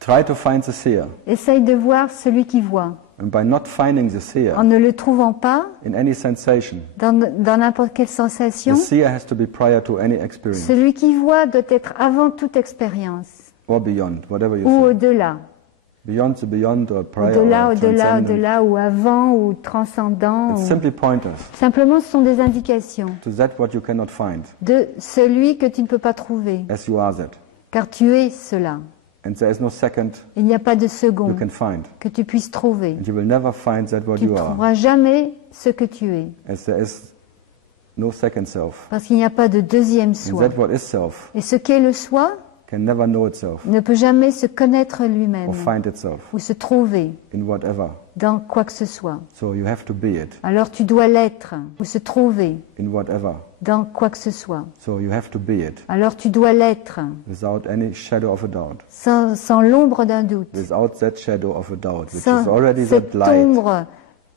Try to find the seer. Essaye de voir celui qui voit. And by not finding the seer En ne le trouvant pas, in any sensation, dans n'importe quelle the sensation, seer has to be prior to any experience celui qui voit doit être avant toute expérience, or beyond, whatever you ou say. au-delà. Beyond the beyond or prior Au-delà, or au-delà, transcendent. au-delà, ou avant, ou transcendant. It's Ou... simply pointers Simplement, ce sont des indications to that what you cannot find, de celui que tu ne peux pas trouver, as you are that. car tu es cela. And there is no second Il n'y a pas de you second can find. que tu puisses trouver. And you will never find that what Tu you ne are, trouveras jamais ce que tu es, as there is no second self. parce qu'il n'y a pas de deuxième And soi. that what is self Et ce qu'est le soi can never know itself ne peut jamais se connaître lui-même or find itself ou se trouver in whatever. dans quoi que ce soit. So you have to be it Alors tu dois l'être ou se trouver in whatever. dans quoi que ce soit. So you have to be it Alors tu dois l'être without any shadow of a doubt. sans l'ombre d'un doute, Without that shadow of a doubt, which sans is already cette that light. ombre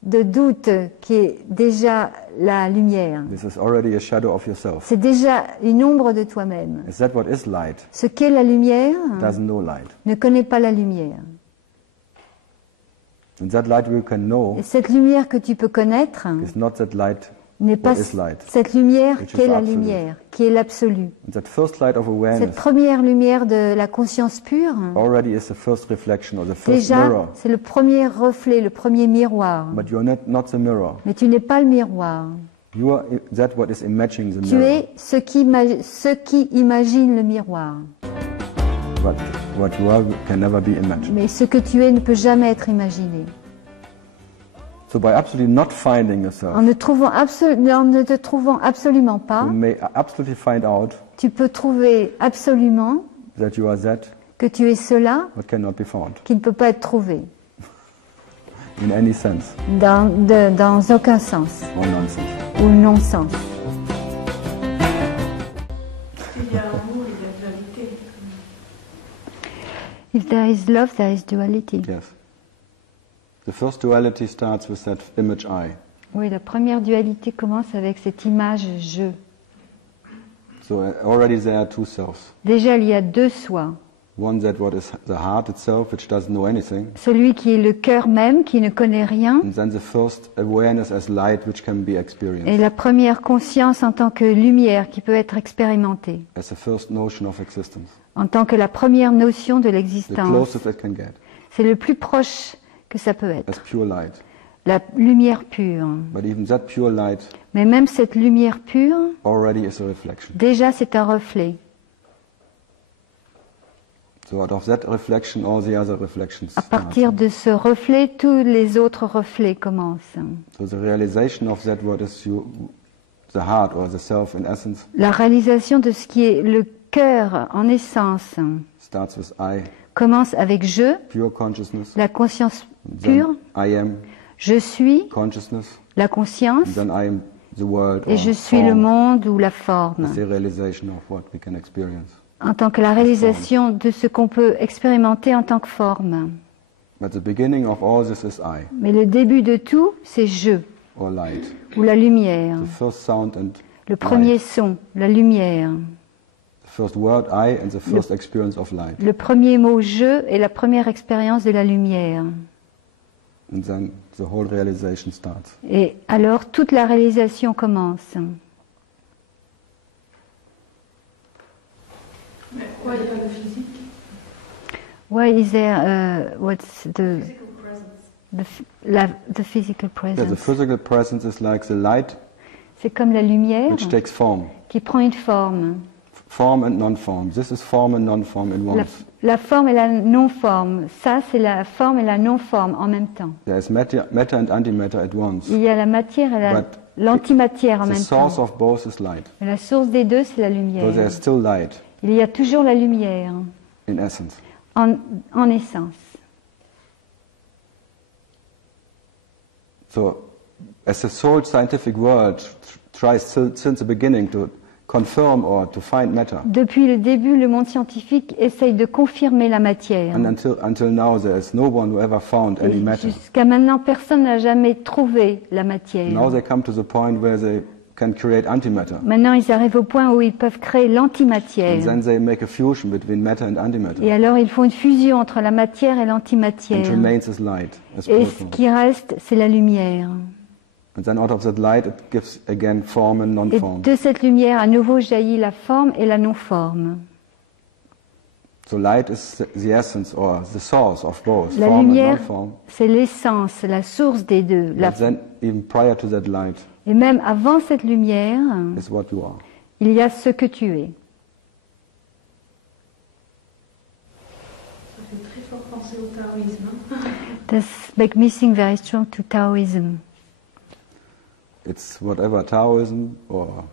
de doute qui est déjà la lumière. This is already a shadow of yourself. C'est déjà une ombre de toi-même. Is that what is light? Ce qu'est la lumière Doesn't know light. ne connaît pas la lumière. And that light we can know Et cette lumière que tu peux connaître is not that light n'est pas what is light. cette lumière Which is qu'est la absolute. lumière, qui est l'absolu. And that first light of Cette awareness première lumière de la conscience pure, already is the first reflection or the first déjà, mirror. c'est le premier reflet, le premier miroir. But you are not the mirror. Mais tu n'es pas le miroir. You are that what is imagining the Tu mirror. es ce qui imagine le miroir. But what you are can never be imagined. Mais ce que tu es ne peut jamais être imaginé. So by absolutely not finding yourself, En ne te trouvant absolument pas, you may absolutely find out tu peux trouver absolument that you are that que tu es cela what cannot be found qui ne peut pas être trouvé, in any sense dans aucun sens, or nonsense. ou non-sens. Il y a amour, il y a dualité. If there is love, there is duality. Yes. The first duality starts with that image I. Oui, la première dualité commence avec cette image je. So already there are two selves. Déjà, il y a deux soi. One that what is the heart itself, which doesn't know anything, Celui qui est le cœur même, qui ne connaît rien, and then the first awareness as light, which can be et experienced, la première conscience en tant que lumière qui peut être expérimentée, as the first notion of existence, en tant que la première notion de the l'existence. closest it can get, C'est le plus proche que ça peut être, as pure light. la lumière pure. But even that pure light Mais même cette lumière pure, already is a reflection. déjà c'est un reflet. So out of that reflection, all the other reflections À start. partir de ce reflet, tous les autres reflets commencent. So the realization of that what is you, the heart or the self in essence, La réalisation de ce qui est le cœur en essence starts with I, commence avec je, pure consciousness, la conscience pure, then I am je suis consciousness, la conscience and then I am the world et or je suis le form. monde ou la forme, It's the realization of what we can experience. en tant que la réalisation de ce qu'on peut expérimenter en tant que forme. But the beginning of all this is I, Mais le début de tout, c'est je, or light. ou la lumière, The first sound and le premier light. son, la lumière, The first word I and the first experience of light. le premier mot je et la première expérience de la lumière. And then the whole realization starts. Et alors toute la réalisation commence. Mais pourquoi il n'y a pas de physique? Why is there, what's the, Physical presence. the physical Yeah, the presence? physical presence is like the light C'est comme la lumière which takes form. qui prend une forme. Form and non-form. This is form and non-form in La, once. la forme et la non-forme. Ça, c'est la forme et la non-forme en même temps. There is matter and antimatter at once. Il y a la matière et But l'antimatière en the même source temps. of both is light. Mais la source des deux, c'est la So there lumière. is still light Il y a toujours la lumière in essence. en essence. So as the whole scientific world tries since the beginning to confirm or to find matter, Depuis le début, le monde scientifique essaye de confirmer la matière. and until now there is no one who ever found any Et matter. jusqu'à maintenant, personne n'a jamais trouvé la matière. Now they come to the point where they can create antimatter. Maintenant, ils arrivent au point où ils peuvent créer And l'antimatière. then they make a fusion between matter and antimatter. Et alors, ils font une fusion entre la matière et And l'antimatière. remains as light, as Et proton. ce qui reste, c'est la lumière. And then out of that light it gives again form and Et non-form. de cette lumière, à nouveau, jaillit la forme et la non-forme. So light is the essence or the source of both, La form and lumière, non-form. c'est l'essence, la source des deux. But then even prior to that light Et même avant cette lumière, is what you are. il y a ce que tu es. Ça fait très fort penser au taoïsme. Hein. Das makes me think very strong to Taoism. It's whatever Taoism or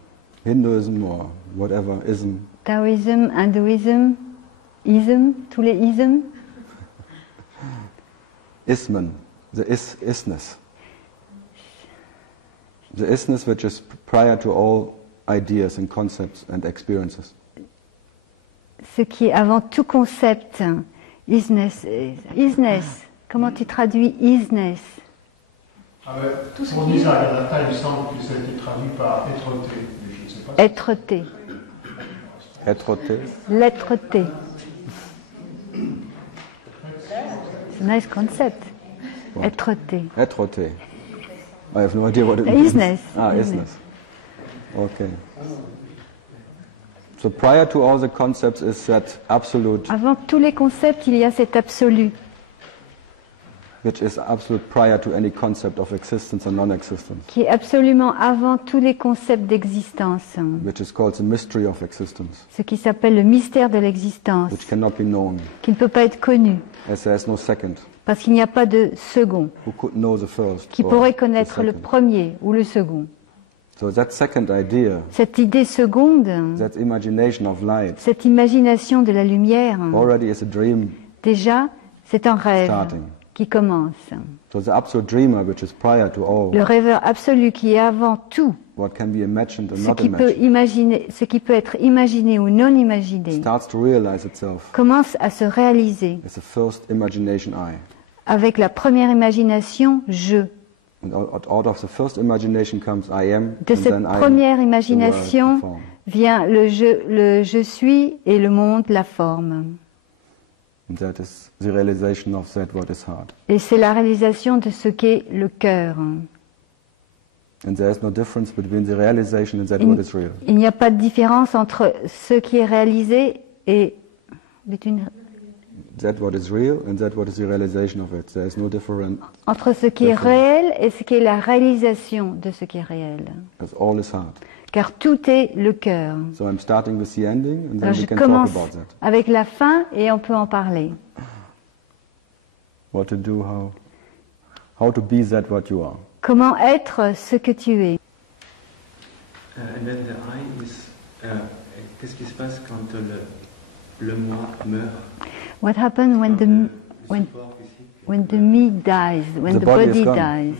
Hinduism or whatever ism. Taoism, hindouisme, ism, tous les isms. Isman, the isness. The isness which is prior to all ideas and concepts and experiences. Ce qui est avant tout concept. Isness. Isness. Comment tu traduis isness? Ah ouais, pour Nisa, il y a il me semble que ça a été traduit par être-té, mais je ne sais pas. Être-té. Être-té. L'être-té. C'est un nice concept. What? Être-té. Être-té. I have no idea what it means. Isness. Ah, isness. Okay. So prior to all the concepts is that absolute, Avant tous les concepts, il y a cet absolu, which is absolute prior to any concept of existence and non-existence, qui est absolument avant tous les concepts d'existence, which is called the mystery of existence, ce qui s'appelle le mystère de l'existence, which cannot be known, qui ne peut pas être connu, as there is no second. parce qu'il n'y a pas de second, Who could know the first? qui or pourrait the connaître le second? premier ou le second. So that second idea, Cette idée seconde, that imagination of light, cette imagination de la lumière, already is a dream déjà, c'est un rêve starting. qui commence. So the absolute dreamer, which is prior to all, Le rêveur absolu qui est avant tout, what can be imagined and ce not qui peut imagined, ce qui peut être imaginé ou non imaginé, starts to realize itself commence à se réaliser as the first imagination I. avec la première imagination je. And out of the first imagination comes I am, De and cette then I am première the world, imagination the form. vient le je suis et le monde, la forme. And that is the realization of that what is heart. Et c'est la réalisation de ce qu'est le cœur. And there is no difference between the realization and that what is real. Il n'y a pas de différence entre ce qui est réalisé et That what is real and that what is the realization of it. There is no difference, entre ce qui est réel et ce qui est la réalisation de ce qui est réel. because all is heart. Car tout est le cœur. So I'm starting with the ending, and then Alors we je can talk commence about that. avec la fin et on peut en parler. What to do, how to be that what you are. Comment être ce que tu es? And then the I is, qu'est-ce qui se passe quand le moi meurt? What happens when Quand the le support physique, when the me dies, when The the body is body gone. dies?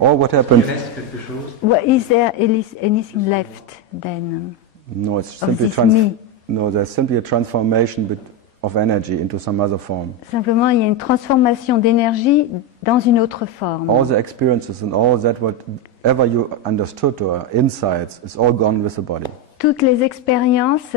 Or what il happens? reste quelque chose. What, is there anything left then No, it's of simply this me? no. There's simply a transformation of energy into some other form. Simplement, il y a une transformation d'énergie dans une autre forme. All the experiences and all that whatever you understood or insights is all gone with the body. Toutes les expériences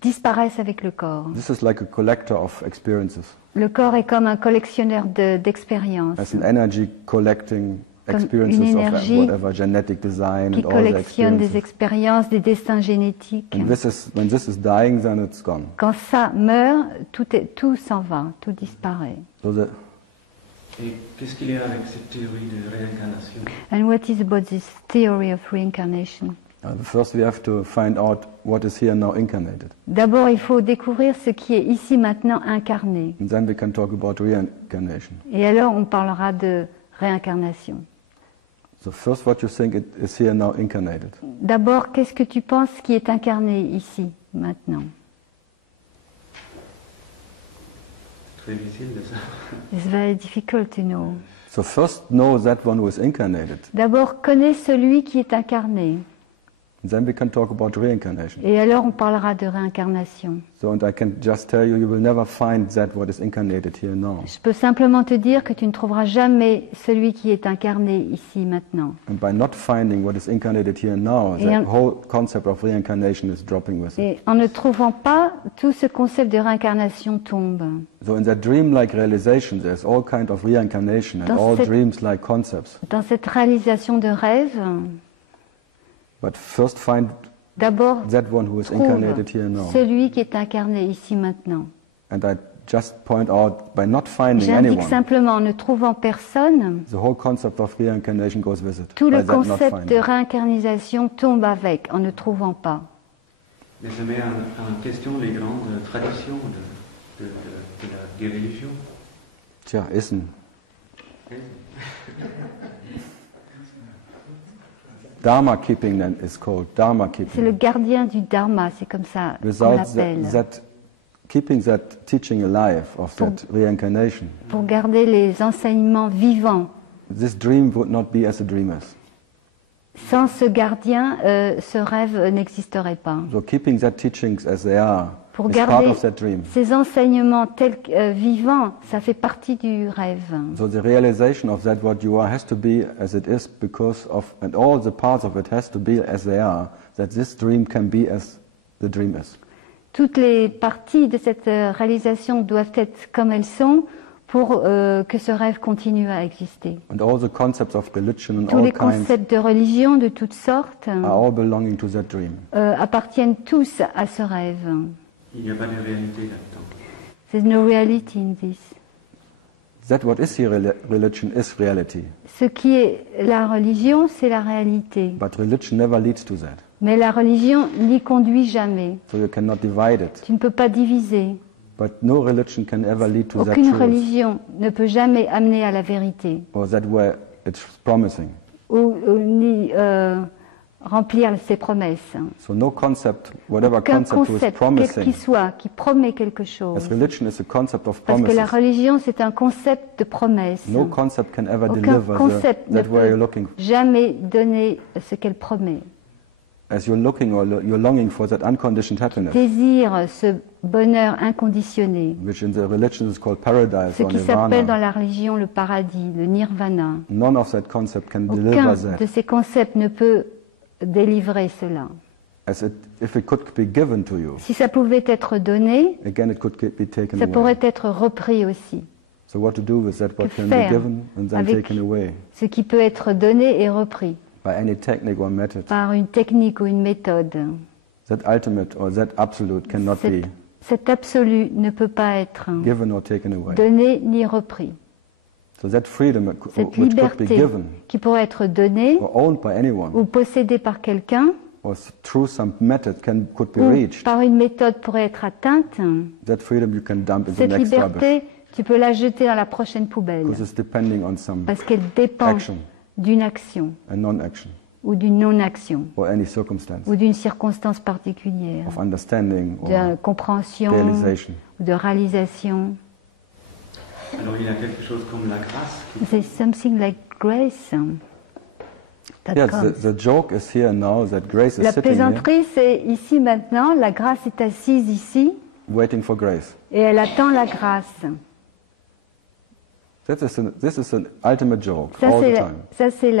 disparaissent avec le corps. This is like a collector of experiences, Le corps est comme un collectionneur d'expériences as an energy collecting Comme experiences une of énergie whatever genetic design qui and all the collectionne des experiences. expériences, des destins génétiques. And when this is dying, then it's gone. Quand ça meurt, tout s'en va, tout disparaît. So Et qu'est-ce qu'il y a avec cette théorie de réincarnation? And what is about this theory of reincarnation? first we have to find out what is here now incarnated, D'abord, il faut découvrir ce qui est ici maintenant incarné. and then we can talk about reincarnation. Et alors, on parlera de réincarnation. So first, what you think is here now incarnated. D'abord, qu'est-ce que tu penses qui est incarné ici, maintenant? Très difficile de ça. It's very difficult to know. So first, know that one who is incarnated. D'abord, connais celui qui est incarné. Then we can talk about reincarnation. Et alors on parlera de réincarnation. So, and I can just tell you, you will never find that what is incarnated here now. Je peux simplement te dire que tu ne trouveras jamais celui qui est incarné ici maintenant. And by not finding what is incarnated here now, Et the whole concept of reincarnation is dropping with it. Et en ne trouvant pas, tout ce concept de réincarnation tombe. So in that dream-like realization, there's all kind of reincarnation and Dans all cette- dreams-like concepts. Dans cette réalisation de rêve, But first find d'abord that one who is trouve incarnated here now. celui qui est incarné ici maintenant. And I just point out, by not finding J'indique anyone, simplement, en ne trouvant personne, the whole concept of reincarnation goes with it. tout by le that not concept de finding. réincarnation tombe avec, en ne trouvant pas. Mais ça met en question les grandes traditions des religions. Tja, Essen. Dharma keeping then is called Dharma C'est le keeping. gardien du dharma, c'est comme ça qu'on Without l'appelle. keeping that teaching alive of that reincarnation, Pour garder les enseignements vivants. this dream would not be as a dream is. Sans ce gardien, ce rêve n'existerait pas. So keeping that teachings as they are Pour is part garder of that dream. ces enseignements tels que vivants, ça fait partie du rêve. So the realization of that what you are has to be as it is because of, and all the parts of it has to be as they are, that this dream can be as the dream is. Toutes les parties de cette réalisation doivent être comme elles sont pour que ce rêve continue à exister. And all the concepts of religion and Tous all les kinds concepts de religion de toutes sortes are all belonging to that dream. appartiennent tous à ce rêve. Il n'y a pas de réalité là-dedans. There's no reality in this. That what is here religion is reality. Ce qui est la religion, c'est la réalité. But religion never leads to that. Mais la religion n'y conduit jamais. So you cannot divide it. Tu ne peux pas diviser. But no religion can ever lead to that Aucune truth, religion ne peut jamais amener à la vérité or that way it's promising. ou ni remplir ses promesses. So no concept, whatever Aucun concept was concept, quel promising, qu'il soit, qui promet quelque as chose. religion is a concept of Parce que la promises. religion, c'est un concept de promesse. No concept can ever Aucun deliver concept ne that way you're peut looking. jamais donner ce qu'elle promet. As you're looking or you're longing for that unconditioned happiness, Désire ce bonheur inconditionné, which in the religion is called paradise ce or qui s'appelle dans nirvana. la religion le paradis, le nirvana. None of that concept can Aucun deliver that. de ces concepts ne peut délivrer cela. If it could be given to you, Si ça pouvait être donné, again it could be taken ça away. pourrait être repris aussi. So what to do with that? What Que can faire be given and then avec taken away ce qui peut être donné et repris by any technique or method? par une technique ou une méthode. That ultimate or that absolute cannot be Cet absolu ne peut pas être given or taken away. donné ni repris. So that freedom Cette which could be liberté given qui pourrait être donnée or owned by anyone ou possédée par quelqu'un or through some method could be ou reached, par une méthode pourrait être atteinte, that freedom you can dump in the cette next rubbish liberté, tu peux la jeter dans la prochaine poubelle because it's depending on some parce qu'elle dépend action d'une action and non-action ou d'une non-action or any circumstance ou d'une circonstance particulière, of understanding de or compréhension realization. ou de réalisation. Alors il y a quelque chose comme la grâce qui There's something like grace that Yes, comes. the joke is here now that grace is La sitting here plaisanterie, c'est ici maintenant, la grâce est assise ici waiting for grace. et elle attend la grâce. This is an ultimate joke Ça, all the c'est time. ça, c'est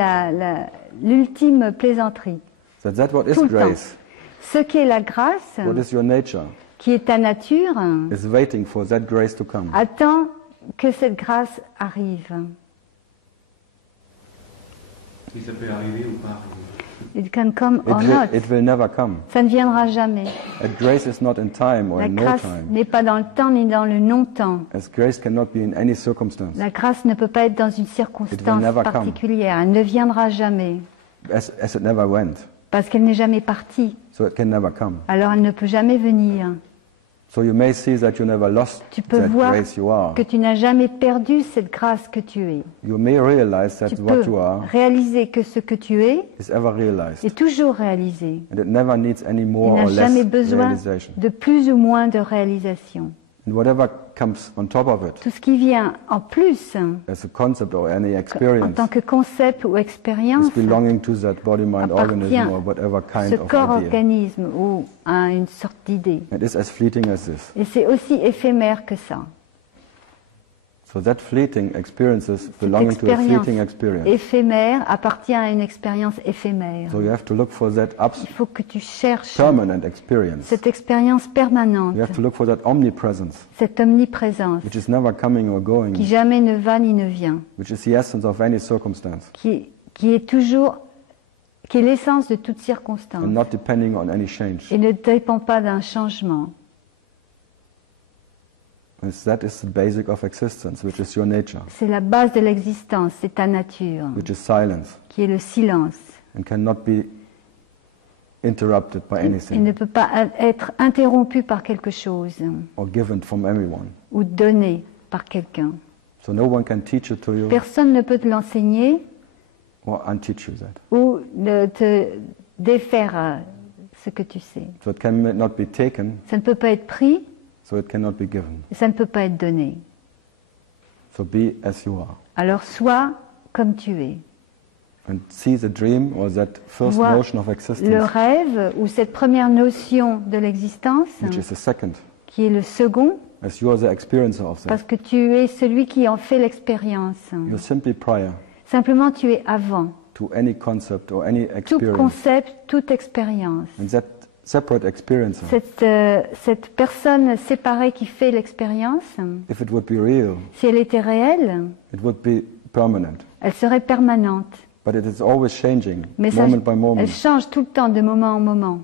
l'ultime plaisanterie. That what is Tout le temps. grace, Ce qui est la grâce, what is your nature, qui est ta nature, is waiting for that grace to come. attend que cette grâce arrive. si ça peut arriver ou pas arriver. It can come or not. It will never come. Ça ne viendra jamais. That grace is not in time or La in no grâce time. n'est pas dans le temps ni dans le non-temps. As grace cannot be in any circumstance. La grâce ne peut pas être dans une It will circonstance never come. particulière. Elle ne viendra jamais. As it never went. Parce qu'elle n'est jamais partie. So it can never come. Alors elle ne peut jamais venir. So you may see that you never lost Tu peux that voir grace you are. que tu n'as jamais perdu cette grâce que tu es. You may realize that Tu what peux you are réaliser que ce que tu es is ever realized. est toujours réalisé. And it never needs any Il more n'a or jamais less besoin realization. de plus ou moins de réalisation. And whatever comes on top of it, tout ce qui vient en plus, as a concept or any en experience, tant que concept ou expérience, is belonging to that body-mind appartient organism or whatever kind ce of corps idea. organisme ou à une sorte d'idée. It is as fleeting as this. Et c'est aussi éphémère que ça. So that fleeting experiences belonging to a expérience fleeting experience. éphémère appartient à une expérience éphémère. So you have to look for that Il faut que tu cherches permanent experience. cette expérience permanente, You have to look for that omnipresence, cette omniprésence, which is never coming or going, qui jamais ne va ni ne vient, which is the essence of any circumstance, qui est toujours, qui est l'essence de toute circonstance and not depending on any change. et ne dépend pas d'un changement. And that is the basic of existence, which is your nature, C'est la base de l'existence, c'est ta nature, which is silence, qui est le silence. and cannot be interrupted by Il ne anything peut pas être interrompu par quelque chose or given from anyone. ou donné par quelqu'un. So no one can teach it to you Personne ne peut te l'enseigner or unteach you that. ou de te défaire à ce que tu sais. So it cannot be taken, Ça ne peut pas être pris, so it cannot be given. et ça ne peut pas être donné. So be as you are. Alors sois comme tu es. And see the dream or that first Vois notion of le existence, rêve ou cette première notion de l'existence, which is the second, qui est le second, as you are the experiencer of that. parce que tu es celui qui en fait l'expérience. You're simply prior Simplement tu es avant. to any concept or any Tout experience. concept, toute expérience. And that separate experiencer, Cette personne séparée qui fait l'expérience, if it would be real, si elle était réelle, it would be permanent. elle serait permanente. But it is always changing, Mais ça, moment by moment. elle change tout le temps, de moment en moment.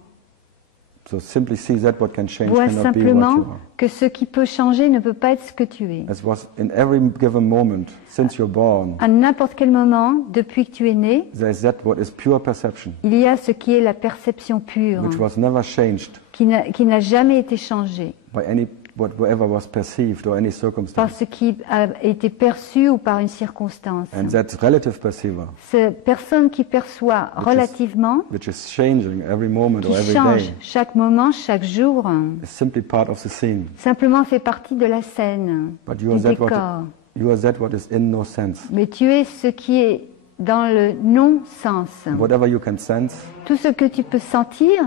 So simply see that what can change Vois cannot be what simplement you are. que ce qui peut changer ne peut pas être ce que tu es. As was in every given moment since you're born, À n'importe quel moment, depuis que tu es né, there is that what is pure perception, il y a ce qui est la perception pure, which was never changed qui n'a jamais été changée by any whatever was perceived or any par circumstance. ce qui a été perçu ou par une circonstance. And that relative perceiver, Cette personne qui perçoit relativement, which is changing every moment qui or every change day, chaque moment, chaque jour, is simply part of the scene. simplement fait partie de la scène, But you du are décor. that what is in no sense. Mais tu es ce qui est dans le non-sens. Whatever you can sense Tout ce que tu peux sentir,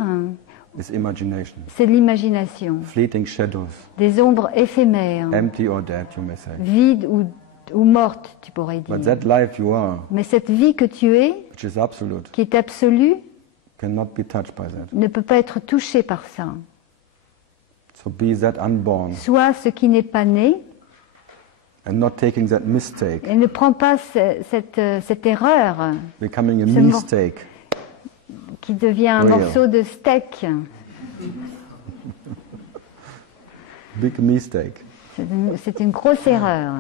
is imagination, c'est l'imagination. fleeting shadows, Des ombres éphémères, empty or dead, you may say. vides ou mortes, tu pourrais But dire. that life you are, Mais cette vie que tu es, which is absolute, qui est absolue, cannot be touched by that. ne peut pas être touchée par ça. So be that unborn Sois ce qui n'est pas né, and not taking that mistake, et ne prends pas cette erreur becoming a C'est bon. mistake. qui devient un Real. morceau de steak. Big mistake. C'est une grosse erreur.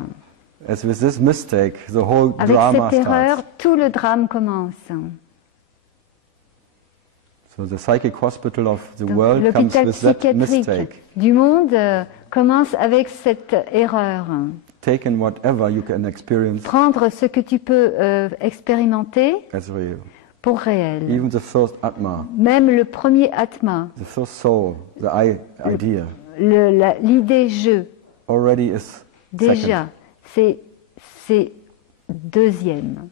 As with this mistake, the whole Avec drama cette erreur, starts. tout le drame commence. So the psychic hospital of the Donc, world comes l'hôpital with that psychiatrique mistake. du monde commence avec cette erreur. Taking whatever you can experience Prendre ce que tu peux expérimenter as real. pour réel. Even the first Atma, Même le premier Atma, the first soul, the idea, l'idée je, already is déjà, c'est deuxième. second.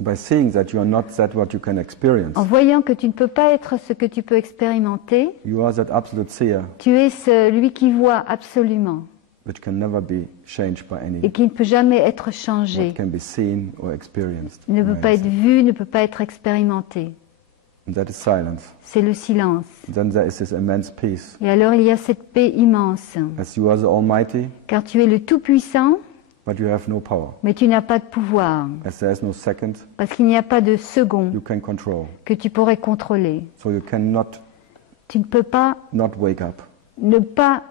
By seeing that you are not that what you can experience, En voyant que tu ne peux pas être ce que tu peux expérimenter, you are that absolute seer, tu es celui qui voit absolument which can never be changed by any et qui ne peut jamais être what changé, can be seen or experienced. ne peut by pas être anything. vu, ne peut pas être expérimenté. And that is silence. C'est le silence. Then there is this immense peace. Et alors il y a cette paix immense, As you are the Almighty, car tu es le Tout-Puissant, but you have no power. mais tu n'as pas de pouvoir, As there is no second, parce qu'il n'y a pas de second you can control. que tu pourrais contrôler. So you cannot Tu ne peux pas not wake up. ne pas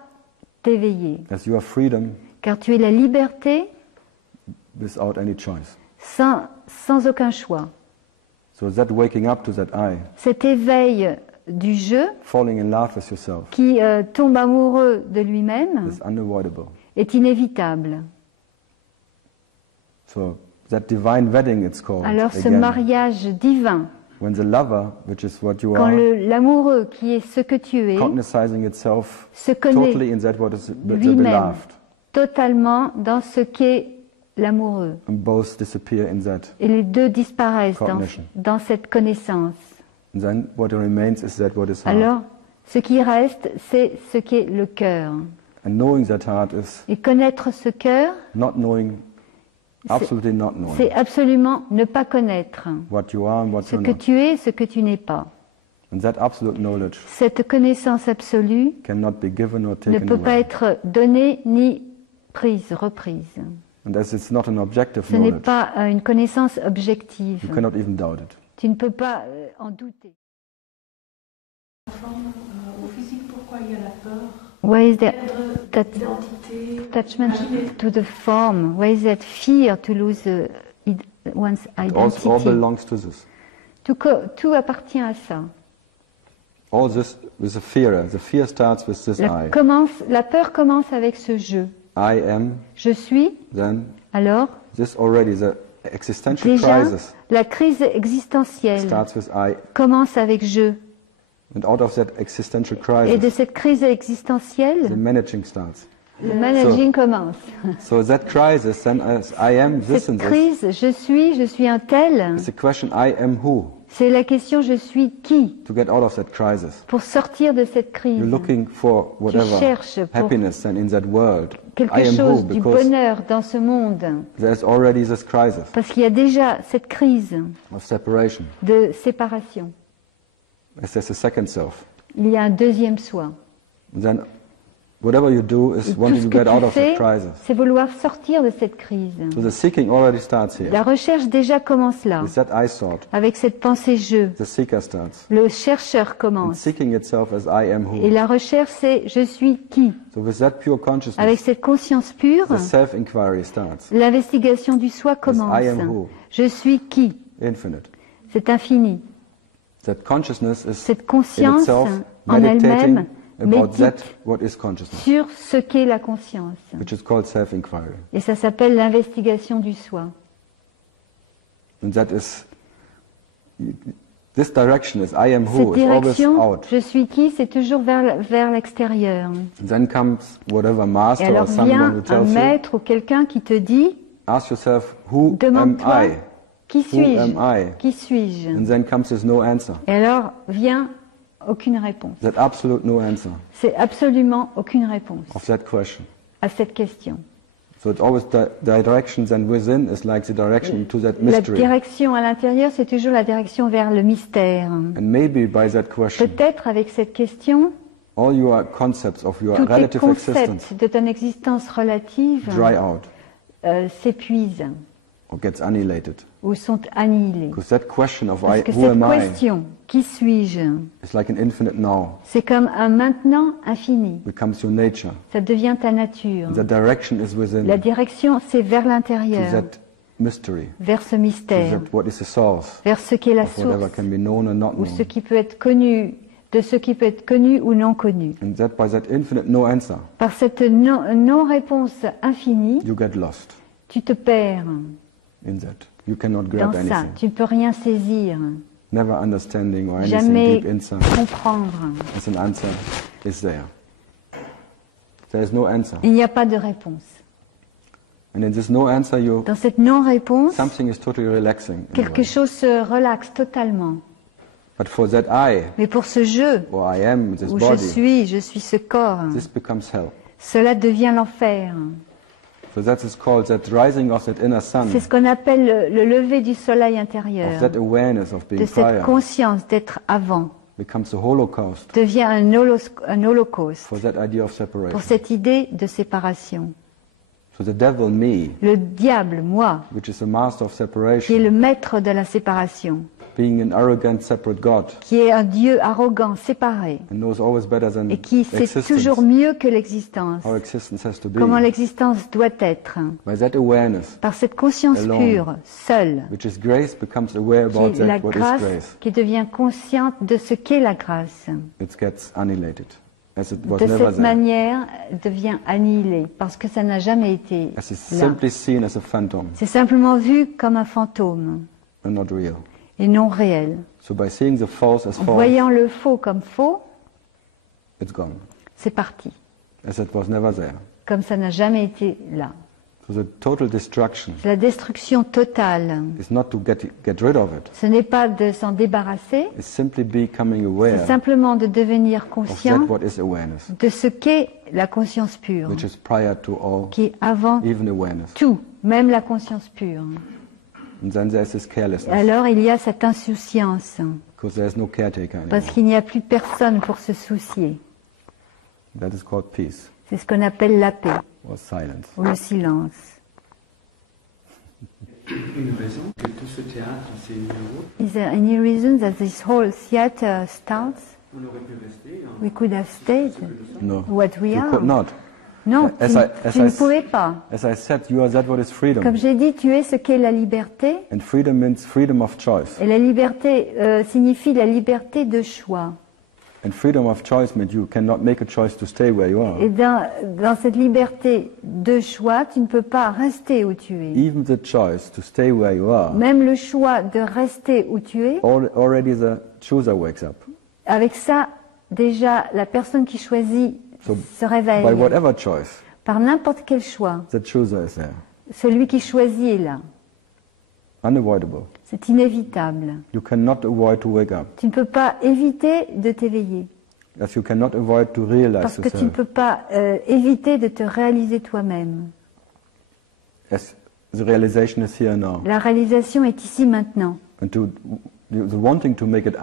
t'éveiller, As you have freedom car tu es la liberté without any choice. sans aucun choix. So that waking up to that I, Cet éveil du jeu falling in love with yourself, qui tombe amoureux de lui-même is unavoidable. est inévitable. So that divine wedding, it's called. Alors ce again, mariage divin, When the lover, which is what you Quand are, l'amoureux, qui est ce que tu es, cognizing itself se connaît totally in that what is the lui-même beloved, totalement dans ce qu'est l'amoureux. and both disappear in that. Et les deux disparaissent Cognition. dans cette connaissance. And then what remains is that what is heart. Alors, ce qui reste, c'est ce qu'est le cœur. And knowing that heart is Et connaître ce cœur, not knowing, absolutely not knowing c'est absolument ne pas connaître what you are and what ce you're que not. tu es, ce que tu n'es pas. And that absolute knowledge Cette connaissance absolue cannot be given or ne taken peut pas away. être donnée ni prise, reprise. And as it's not an objective Ce n'est knowledge, pas une connaissance objective. you cannot even doubt it. Tu ne peux pas en douter. Au physique, pourquoi il y a la peur? Why is there that L'identité. attachment to the form? Why is that fear to lose one's It all identity? belongs to this. Tout appartient à ça. All this with the fear. The fear starts with this I. La peur commence avec ce je. I am, Je suis, then alors this already, the existential déjà, crisis la crise existentielle starts with I. commence avec je. And out of that existential Et de crisis, cette crise existentielle, the managing starts. le managing commence. So that crisis, then as I am this Cette and this, crise, je suis un tel, it's the question I am who? c'est la question je suis qui To get out of that crisis. pour sortir de cette crise. You're looking for whatever cherches pour happiness and in that world. Quelque I am who? chose du Because bonheur dans ce monde. there's already this crisis Parce qu'il y a déjà cette crise of separation. de séparation. As there's a second self. Il y a un deuxième soi. And then whatever you do is Et tout wanting ce to que get out tu of that fais, crisis. c'est vouloir sortir de cette crise. So the seeking already starts here. La recherche déjà commence là, With that I thought, avec cette pensée je. the seeker starts. Le chercheur And commence. seeking itself as I am Et who. la recherche, c'est je suis qui. So with that pure Avec consciousness, cette conscience pure, the self-inquiry starts. l'investigation du soi commence. I am who. Je suis qui. Infinite. C'est infini. That consciousness is Cette in conscience itself en meditating elle-même about médite that what is consciousness, sur ce qu'est la conscience. which is called self-inquiry. Et ça s'appelle l'investigation du soi. And that is, this direction is I am Cette who, is always direction, out. je suis qui, c'est toujours vers l'extérieur. And then comes whatever Et master or alors someone vient who un tells you, maître ou quelqu'un qui te dit, ask yourself, who am demande-toi, I? qui Who suis-je? am I? Qui suis-je? And then comes this no answer. Et alors vient aucune réponse. That absolute no answer C'est absolument aucune réponse of that question. à cette question. So it's always the direction then within is like the direction to that La mystery. direction à l'intérieur, c'est toujours la direction vers le mystère. And maybe by that question, Peut-être avec cette question, all your concepts of your tous tes relative existence concepts de ton existence relative dry out s'épuisent or gets annihilated. ou sont annihilés. Because that question of Parce que who cette am I question, qui suis-je, is like an infinite now, c'est comme un maintenant infini. becomes your nature. Ça devient ta nature. And the direction is within La direction, c'est vers to l'intérieur, that mystery, vers ce to mystère, that what is the source vers ce qui est la of whatever source, can be known or not ou ce known. qui peut être connu, de ce qui peut être connu ou non connu. And that by that infinite no answer, Par cette non-réponse infinie, you get lost tu te perds in that. You cannot dans grab ça. anything. Tu ne peux rien saisir, Never understanding or anything jamais deep inside. comprendre. As an answer is there. There is no answer. Il n'y a pas de réponse. And in this no answer, Dans cette non-réponse, something is totally relaxing. in a quelque way. chose se relaxe totalement. But for that I, Mais pour ce jeu, or I am, this où body, je suis ce corps, this becomes hell. cela devient l'enfer. So that is called that rising of that inner sun, C'est ce qu'on appelle le lever du soleil of intérieur, that awareness of being de cette prior, conscience d'être avant, becomes a holocaust devient un holocauste for that idea of pour separation. cette idée de séparation. So the devil, me, Le diable, moi, which is the master of qui est separation, le maître de la séparation, being an arrogant separate God, qui est un Dieu arrogant, séparé, and knows always better than et qui sait existence, toujours mieux que l'existence, how existence has to be. comment l'existence doit être. By that awareness, Par cette conscience Alone. pure, seule, which is grace, becomes aware qui about est la that what is grâce, grace. qui devient consciente de ce qu'est la grâce. It gets annihilated, as it was De never cette there. manière, devient annihilé, parce que ça n'a jamais été As it's là. simply seen as a phantom C'est simplement vu comme un fantôme and not real. et non réel. So by seeing the false as En false, voyant le faux comme faux, it's gone, c'est parti. as it was never there. Comme ça n'a jamais été là. So the total destruction La destruction totale, is not to get rid of it. ce n'est pas de s'en débarrasser, It's simply becoming c'est aware simplement de devenir of conscient that what is awareness, de ce qu'est la conscience pure, which is prior to all, qui est avant even awareness. tout, même la conscience pure. And then there's this carelessness, Alors il y a cette insouciance, because there's no caretaker parce anymore. qu'il n'y a plus personne pour se soucier. That is called peace C'est ce qu'on appelle la paix or silence. ou le silence. Une raison que tout ce théâtre s'est mis en route, Is there any reason that this whole theater starts? on aurait pu rester en We could have stayed No, what we you could are. not. Non, As tu I ne s- pouvais pas. As I said, you are that what is freedom. Comme j'ai dit, tu es ce qu'est la liberté. And freedom means freedom of choice. Et la liberté signifie la liberté de choix. And freedom of choice means you cannot make a choice to stay where you are. Et dans cette liberté de choix, tu ne peux pas rester où tu es. Even the choice to stay where you are, Même le choix de rester où tu es, already the chooser wakes up. avec ça, déjà, la personne qui choisit So, se réveille. By whatever choice, Par n'importe quel choix, the chooser is there. celui qui choisit est là. Unavoidable. C'est inévitable. You cannot avoid to wake up. Tu ne peux pas éviter de t'éveiller. As you cannot avoid to realize Parce que tu ne yourself. peux pas éviter de te réaliser toi-même. As the realization is here now. La réalisation est ici maintenant. And the wanting to make it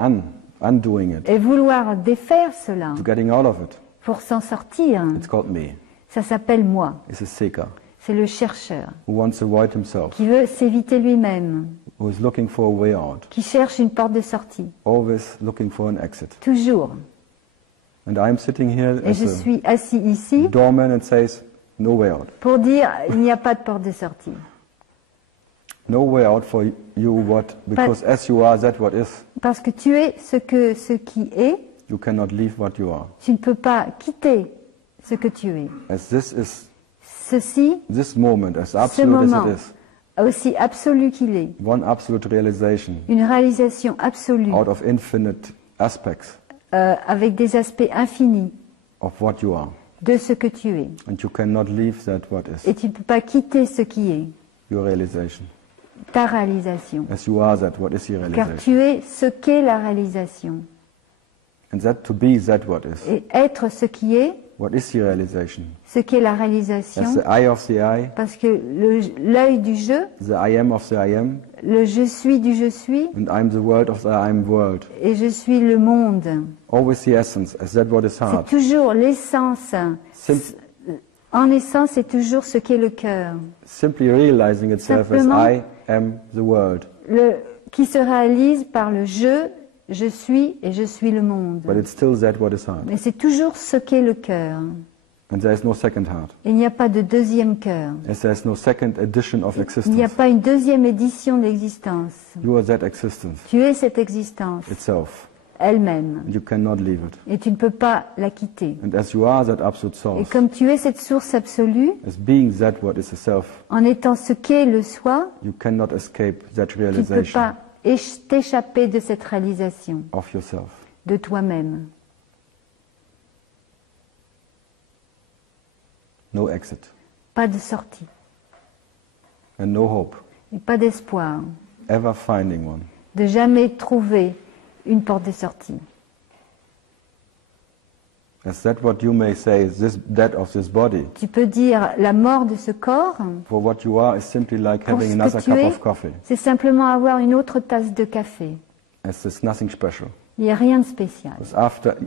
undoing it, Et vouloir défaire cela to getting out of it, pour s'en sortir, it's called me. ça s'appelle moi. It's a seeker C'est le chercheur who wants to avoid himself, qui veut s'éviter lui-même, who is looking for a way out, qui cherche une porte de sortie. always looking for an exit. Toujours. And I'm sitting here Et as je a suis assis ici doorman and says, no way out. pour dire il n'y a pas de porte de sortie. No way out for you, what? Because as you are that what is, Parce que tu es ce qui est, you cannot leave what you are. tu ne peux pas quitter ce que tu es. As this is, Ceci, this moment, as ce absolute as moment, it is, aussi absolu qu'il est, one absolute realization une réalisation absolue out of infinite aspects avec des aspects infinis of what you are. de ce que tu es. And you cannot leave that what is, Et tu ne peux pas quitter ce qui est, your realization. ta réalisation. As you are that what is your Car realization. tu es ce qu'est la réalisation. And that to be that what is. Et être ce qui est, What is your realization? ce qu'est la As réalisation, the eye of the eye, parce que l'œil du je, the I am of the I am, le je suis du je suis, and I'm the world of the I am world. et je suis le monde. Always the essence, as that what is C'est heart. toujours l'essence. Sim- En essence, c'est toujours ce qu'est le cœur. simply realizing itself Simplement. as I am the world. Qui se réalise par le je suis et je suis le monde. But it's still that what is heart. Mais c'est toujours ce qu'est le cœur. And there is no second heart. Il n'y a pas de deuxième cœur. As there is no second edition of Il n'y a existence. pas une deuxième édition d'existence. You are that existence Tu es cette existence itself. elle-même. And you cannot leave it. Et tu ne peux pas la quitter. And as you are that absolute Et source, comme tu es cette source absolue, as being that what is the self, en étant ce qu'est le soi, you cannot escape that tu ne peux realization pas t'échapper de cette réalisation of yourself. de toi-même. No exit. Pas de sortie And no hope. et pas d'espoir Ever finding one. de jamais trouver une porte de sortie. As that what you may say is this death of this body. Tu peux dire la mort de ce corps, For what you are is simply like pour having ce another que tu cup es, of coffee. c'est simplement avoir une autre tasse de café. As there's nothing special. Il n'y a rien de spécial.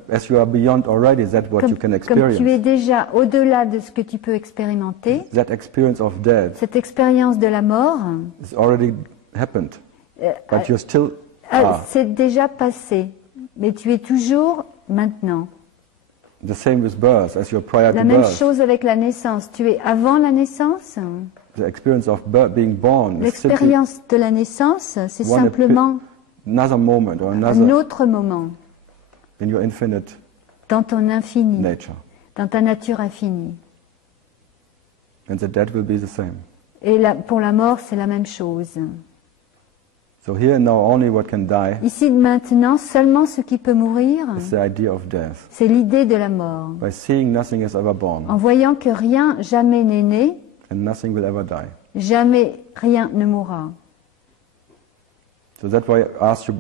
As you are beyond already that what you can Comme tu es experience. déjà au-delà de ce que tu peux expérimenter, That experience of death cette expérience de la mort, has already happened. But you're still c'est déjà passé, mais tu es toujours maintenant. the same with birth as you're prior La to même birth. chose avec la naissance. Tu es avant la naissance. The experience of being born is simply L'expérience de la naissance, c'est One simplement another moment or un another autre moment in your infinite dans ton infini, nature. dans ta nature infinie. And the death will be the same. Et pour la mort, c'est la même chose. So here and now only what can die Ici maintenant, seulement ce qui peut mourir, is the idea of death. c'est l'idée de la mort. By seeing nothing is ever born En voyant que rien jamais n'est né, and nothing will ever die. jamais rien ne mourra. So that's why I asked you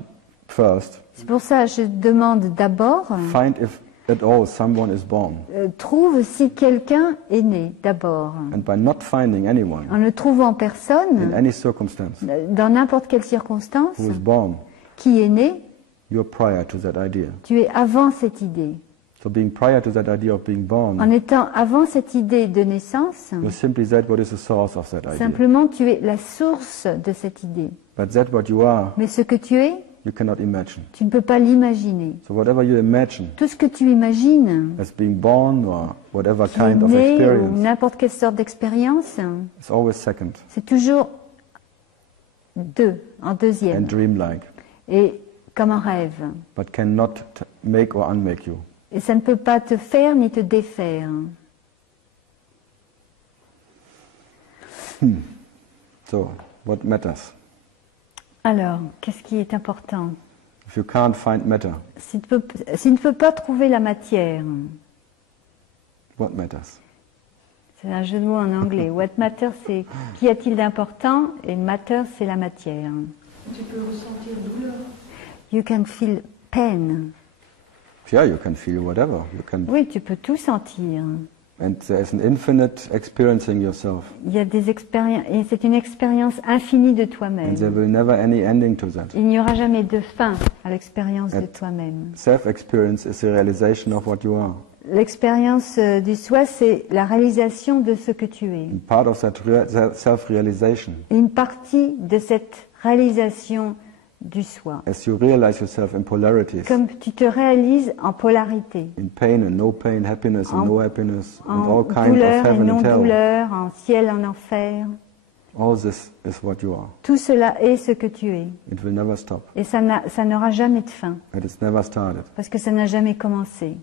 first, C'est pour ça que je demande d'abord, find if at all someone is born. trouve si quelqu'un est né d'abord. And by not finding anyone En ne trouvant in personne, any circumstance dans n'importe quelle circonstance, who is born, qui est né, you're prior to that idea. tu es avant cette idée. So being prior to that idea of being born, En étant avant cette idée de naissance, you're simply that what is the source of that idea. simplement tu es la source de cette idée. But that what you are, Mais ce que tu es, you cannot imagine. tu ne peux pas l'imaginer. So whatever you imagine Tout ce que tu imagines, as being born or whatever qui est kind of né ou experience, n'importe quelle sorte d'expérience, is always second c'est toujours en and deuxième, dreamlike, et comme un rêve. but cannot make or unmake you. Et ça ne peut pas te faire ni te défaire. So what matters? Alors, qu'est-ce qui est important? If you can't find matter, Si tu ne peux pas trouver la matière, what matters? c'est un jeu de mots en anglais. What matters, c'est qu'y a-t-il d'important, et matter, c'est la matière. Tu peux ressentir douleur. You can feel pain. Yeah, you can feel whatever. You can, Oui, tu peux tout sentir. and there is an infinite experiencing yourself, Il y a des expériences, et c'est une expérience infinie de and there toi-même. will never any ending to that. Il n'y aura jamais de fin à l'expérience de toi-même. Self-experience is the realization of what you are. L'expérience du soi, c'est la réalisation de ce que tu es. And part of that self-realization, Et une partie de cette réalisation du soi. as you realize yourself in polarities, Comme tu te réalises en polarité, in pain and no pain, happiness and En- no happiness, and en all kinds of douleur et heaven and hell, non-douleur, en ciel, en enfer. all this is what you are. Tout cela est ce que tu es. It will never stop. Et ça n'aura jamais de fin, It has never started. parce que ça n'a jamais commencé.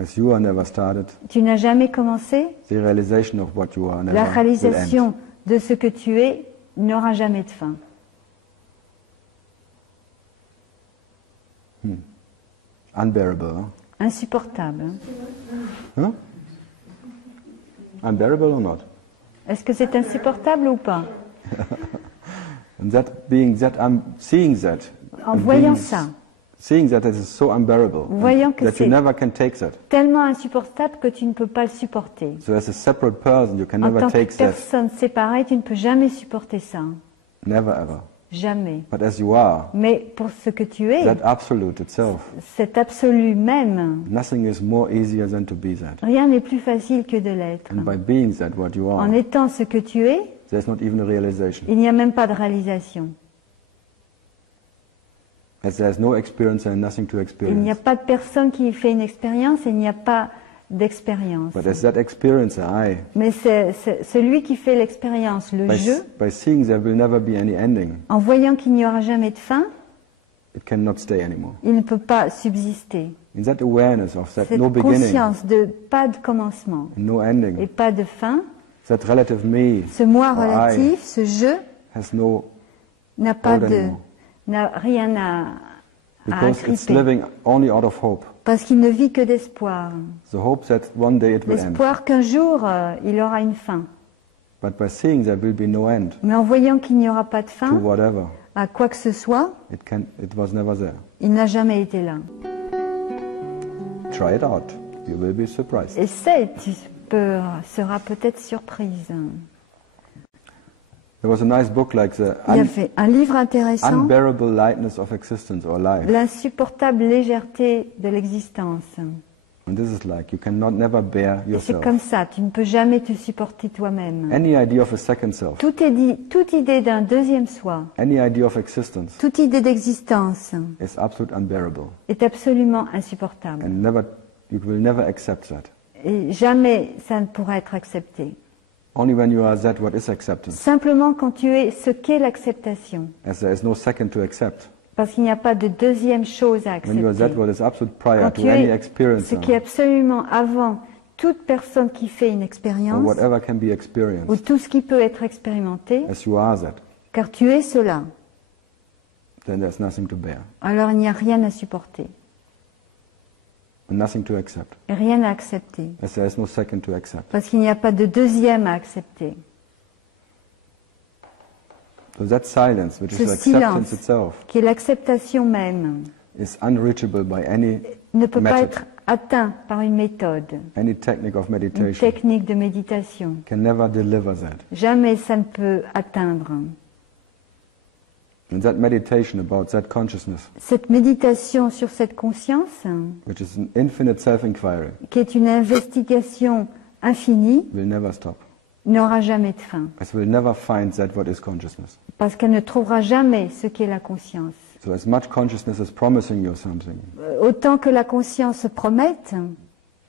As you are never started, Tu n'as jamais commencé, the realization of what you are never la will end. réalisation de ce que tu es n'aura jamais de fin. Unbearable, huh? Insupportable. Huh? Unbearable or not? Est-ce que c'est insupportable ou pas? And that being that, seeing that, En and voyant being- ça, seeing that it is so unbearable, and Voyant que that you c'est- never can take that. tellement insupportable que tu ne peux pas le supporter. So as a separate person, you can En never tant que take that, personne séparée, tu ne peux jamais supporter ça. never ever. Jamais. But as you are, Mais pour ce que tu es, that absolute itself, cet absolu même, nothing is more easier than to be that. rien n'est plus facile que de l'être. And by being that what you En are, étant ce que tu es, there's not even a realization. il n'y a même pas de réalisation. As there's no experience and nothing to Il n'y a experience. pas de personne qui fait une expérience et il n'y a pas d'expérience. But as that experiencer, Mais c'est celui qui fait l'expérience, le jeu, by seeing there will never be any ending, en voyant qu'il n'y aura jamais de fin, it cannot stay anymore. il ne peut pas subsister. In that awareness of that Cette no beginning conscience de pas de commencement and no et ending, pas de fin, that relative me ce moi or I relatif, ce jeu, has no n'a pas hold de, anymore. n'a rien à Because it's agripper, living only out of hope. parce qu'il ne vit que d'espoir. The hope that one day it will end. L'espoir qu'un jour il aura une fin. But by seeing there will be no end Mais en voyant qu'il n'y aura pas de to fin whatever, à quoi que ce soit, it was never there. il n'a jamais été là. Try it out. You will be surprised. Essaie, tu seras peut-être surprise. There was a nice book like the Il y avait un livre intéressant, Unbearable Lightness of Existence or Life. L'insupportable légèreté de l'existence. And this is like you cannot never bear Et c'est yourself. comme ça, tu ne peux jamais te supporter toi-même. Any idea of a second self, Toute idée d'un deuxième soi, any idea of existence toute idée d'existence is absolutely unbearable. est absolument insupportable. And you will never accept that. Et jamais ça ne pourra être accepté. Only when you are that what is acceptance. Simplement quand tu es ce qu'est l'acceptation. As there is no second to accept. Parce qu'il n'y a pas de deuxième chose à When you are that accepter. what is absolute prior Quand to tu any es experience ce qui est absolument avant toute personne qui fait une or expérience, whatever can be ou experienced, tout ce qui peut être expérimenté, as you are that. car tu es cela. then there's nothing to bear, alors il n'y a rien à supporter, and nothing to accept, et rien à accepter, as there is no second to accept. parce qu'il n'y a pas de deuxième à accepter. So that silence, which Ce is acceptance silence, itself, qui est l'acceptation même, is unreachable by any ne peut pas method, être atteint par une méthode, any technique of une meditation technique de méditation. can never deliver that. Jamais ça ne peut atteindre. And that meditation about that consciousness, Cette méditation sur cette conscience, which is an infinite self-inquiry, qui est une investigation infinie, will never stop. n'aura jamais de fin, As will never find that what is consciousness. parce qu'elle ne trouvera jamais ce qu'est la conscience. So as much consciousness is promising you something Autant que la conscience promette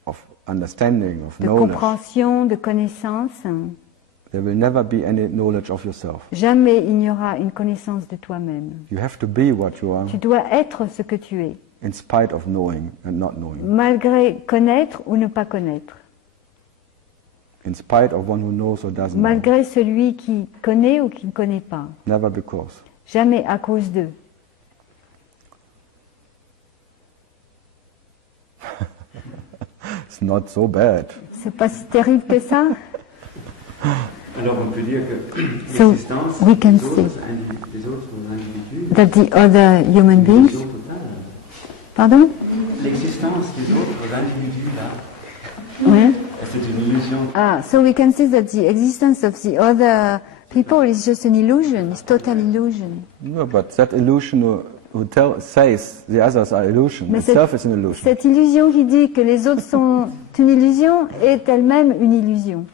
of understanding, of de knowledge, compréhension, de connaissance, there will never be any knowledge of yourself. jamais il n'y aura une connaissance de toi-même. You have to be what you are Tu dois être ce que tu es, in spite of knowing and not knowing, malgré connaître ou ne pas connaître, in spite of one who knows or doesn't know, malgré celui qui connaît ou qui ne connaît pas, never because. jamais à cause d'eux. It's not so bad. C'est pas si terrible que ça. Alors on peut dire que So, l'existence we can des see autres individus that the other human est une beings, illusion totale. pardon, L'existence des autres individus là, ouais. c'est une illusion. So we can see that the existence of the other people is just an illusion, it's total illusion. No, but that illusion who says the others are illusion Mais itself is an illusion. cette illusion qui dit que les autres sont une illusion est elle-même une illusion.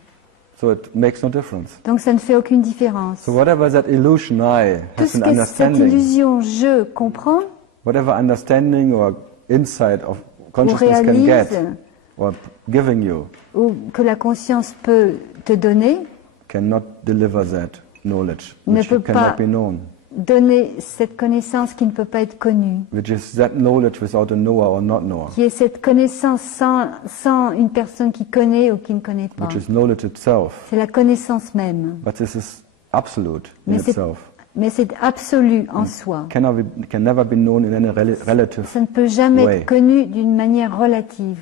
So it makes no difference. Donc ça ne fait aucune différence. So whatever that illusion I Tout has ce an que cette understanding, illusion je comprends whatever understanding or insight of ou consciousness can réalise get or giving you ou que la conscience peut te donner, cannot deliver that knowledge, Ne which peut cannot pas be known, donner cette connaissance qui ne peut pas être connue, which is that knowledge without a knower or not knower, qui est cette connaissance sans une personne qui connaît ou qui ne connaît pas. which is knowledge itself. C'est la connaissance même. But this is absolute in Mais c'est itself. Mais c'est absolu en soi. Can never be known in any relative, Ça ne peut jamais way. être connu d'une manière relative.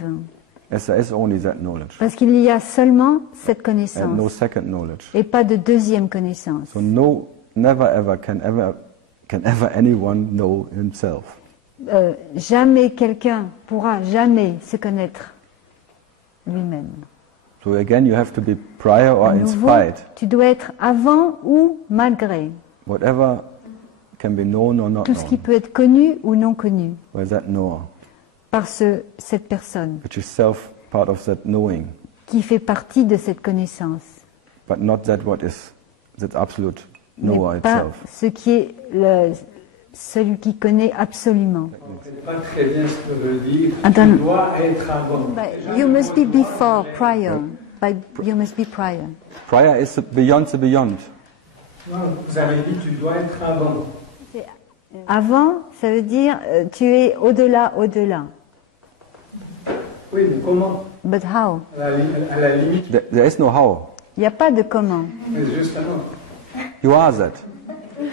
as there is only that knowledge Parce qu'il y a seulement cette and no connaissance second knowledge. et pas de deuxième connaissance. So never ever can ever anyone know himself. Jamais quelqu'un pourra jamais se connaître lui-même. So again, you have to be prior or À in nouveau, spite. tu dois être avant ou malgré. Whatever can be known or not Tout ce qui known peut être connu ou non connu by that knower, par cette personne which is self part of that knowing, qui fait partie de cette connaissance. but not that what is that absolute knower Mais pas itself. ce qui est celui qui connaît absolument. Je ne comprends pas très bien ce que veut dire. Attends. Tu dois être avant. But you must be before, prior. You must be prior. Prior is beyond the beyond. Non, vous avez dit tu dois être avant. Avant, ça veut dire tu es au-delà, au-delà. Oui, mais comment? But how? À la limite, There is no how. Il n'y a pas de comment. mais justement. You are that.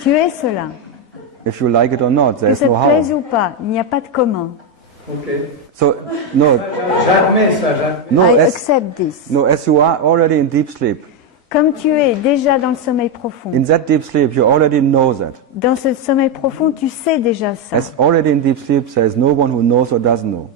Tu es cela. If you like it or not, there Que is ça no te plaise how. ou pas, il n'y a pas de comment. Ok. So no, J'admets ça, j'admets. no, I as, accept this. no, as you are already in deep sleep. Comme tu es déjà dans le sommeil profond. In that deep sleep, you already know that. Dans ce sommeil profond, tu sais déjà ça. As already in deep sleep, there is no one who knows or doesn't know.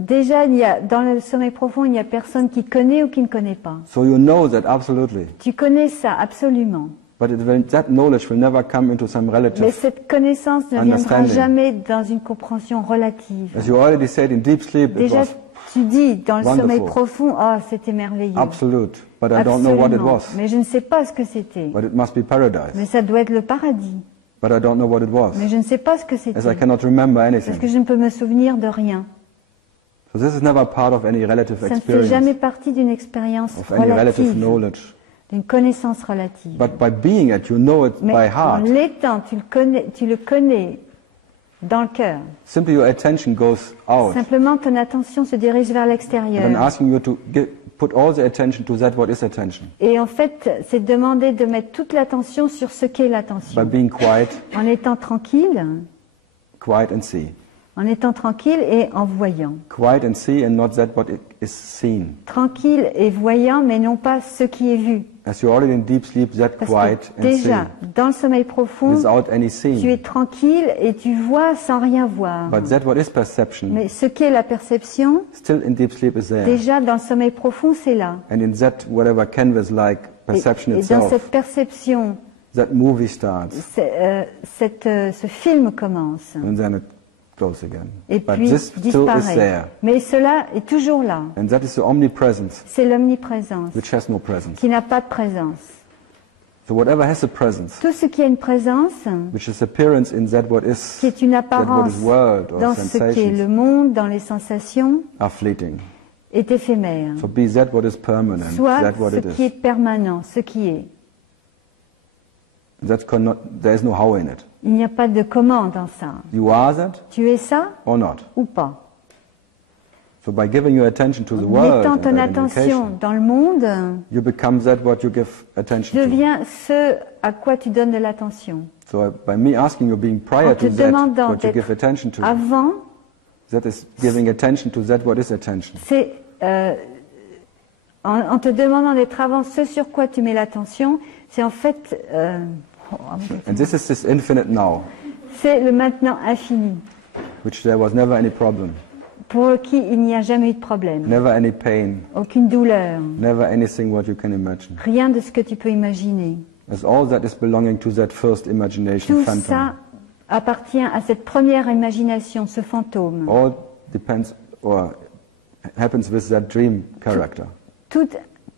Déjà, dans le sommeil profond, il n'y a personne qui connaît ou qui ne connaît pas. So you know that absolutely. Tu connais ça absolument. But that knowledge will never come into some Mais relative. cette connaissance ne viendra Understanding. jamais dans une compréhension relative. As you already said, in deep sleep, it Déjà, was tu dis dans le sommeil wonderful. profond, ah, c'était merveilleux. absolute. But I don't know what it Absolument. was. Mais je ne sais pas ce que c'était. But it must be Mais paradise. ça doit être le paradis. But I don't know what it was. Mais je ne sais pas ce que As I c'était. cannot remember Parce que anything. je ne peux me souvenir de rien. So this is never part of any relative Ça ne fait jamais experience, partie d'une expérience of any relative relative, knowledge. d'une connaissance relative. But by being it, you know it Mais by en heart. l'étant, tu le connais dans le cœur. Simply your attention goes out. Simplement, ton attention se dirige vers And I'm l'extérieur. asking you to put all the attention to that what is attention. Et en fait, c'est demander de mettre toute l'attention sur ce qu'est By l'attention. being quiet, En étant tranquille, quiet and see. En étant tranquille et en voyant. Quiet and see and not that what is seen. Tranquille et voyant, mais non pas ce qui est vu. As you're already in deep sleep, that Parce quiet que and see. déjà, dans le sommeil profond, Without any tu es seeing. tranquille et tu vois sans rien voir. But that what is perception, Mais ce qu'est la perception, still in deep sleep is there. déjà dans le sommeil profond, c'est là. And in that whatever canvas-like Et, perception et dans itself, cette perception, that movie starts. ce film commence. And then it goes again. Et But puis this still is disparaît. there. Mais cela est toujours là. And that is the omnipresence, C'est l'omniprésence, which has no presence. qui n'a pas de présence. So whatever has a presence, Tout ce qui a une présence, which is appearance in that what is, qui est une that what apparence is word or dans ce qu'est le sensations, monde, dans les sensations, are fleeting. est éphémère. So be that what is permanent, Soit that what ce it qui est is. permanent, ce qui est. There is no how in it. Il n'y a pas de comment dans ça. You are that Tu es ça or not. ou pas. So by giving your attention to the En world mettant and ton that attention indication, dans le monde, you become that what you give attention to. deviens ce à quoi tu donnes de l'attention. So by me asking you being prior En te to that demandant what you d'être give attention to, Avant, that is giving attention to that what is attention. c'est en te demandant d'être avant ce sur quoi tu mets l'attention, c'est en fait And this is this infinite now, c'est le maintenant infini, which there was never any problem, pour qui il n'y a jamais eu de problème, never any pain, aucune douleur, never anything what you can imagine. rien de ce que tu peux imaginer. As all that is belonging to that first imagination Tout phantom. ça appartient à cette première imagination, ce fantôme. All depends or happens with that dream character,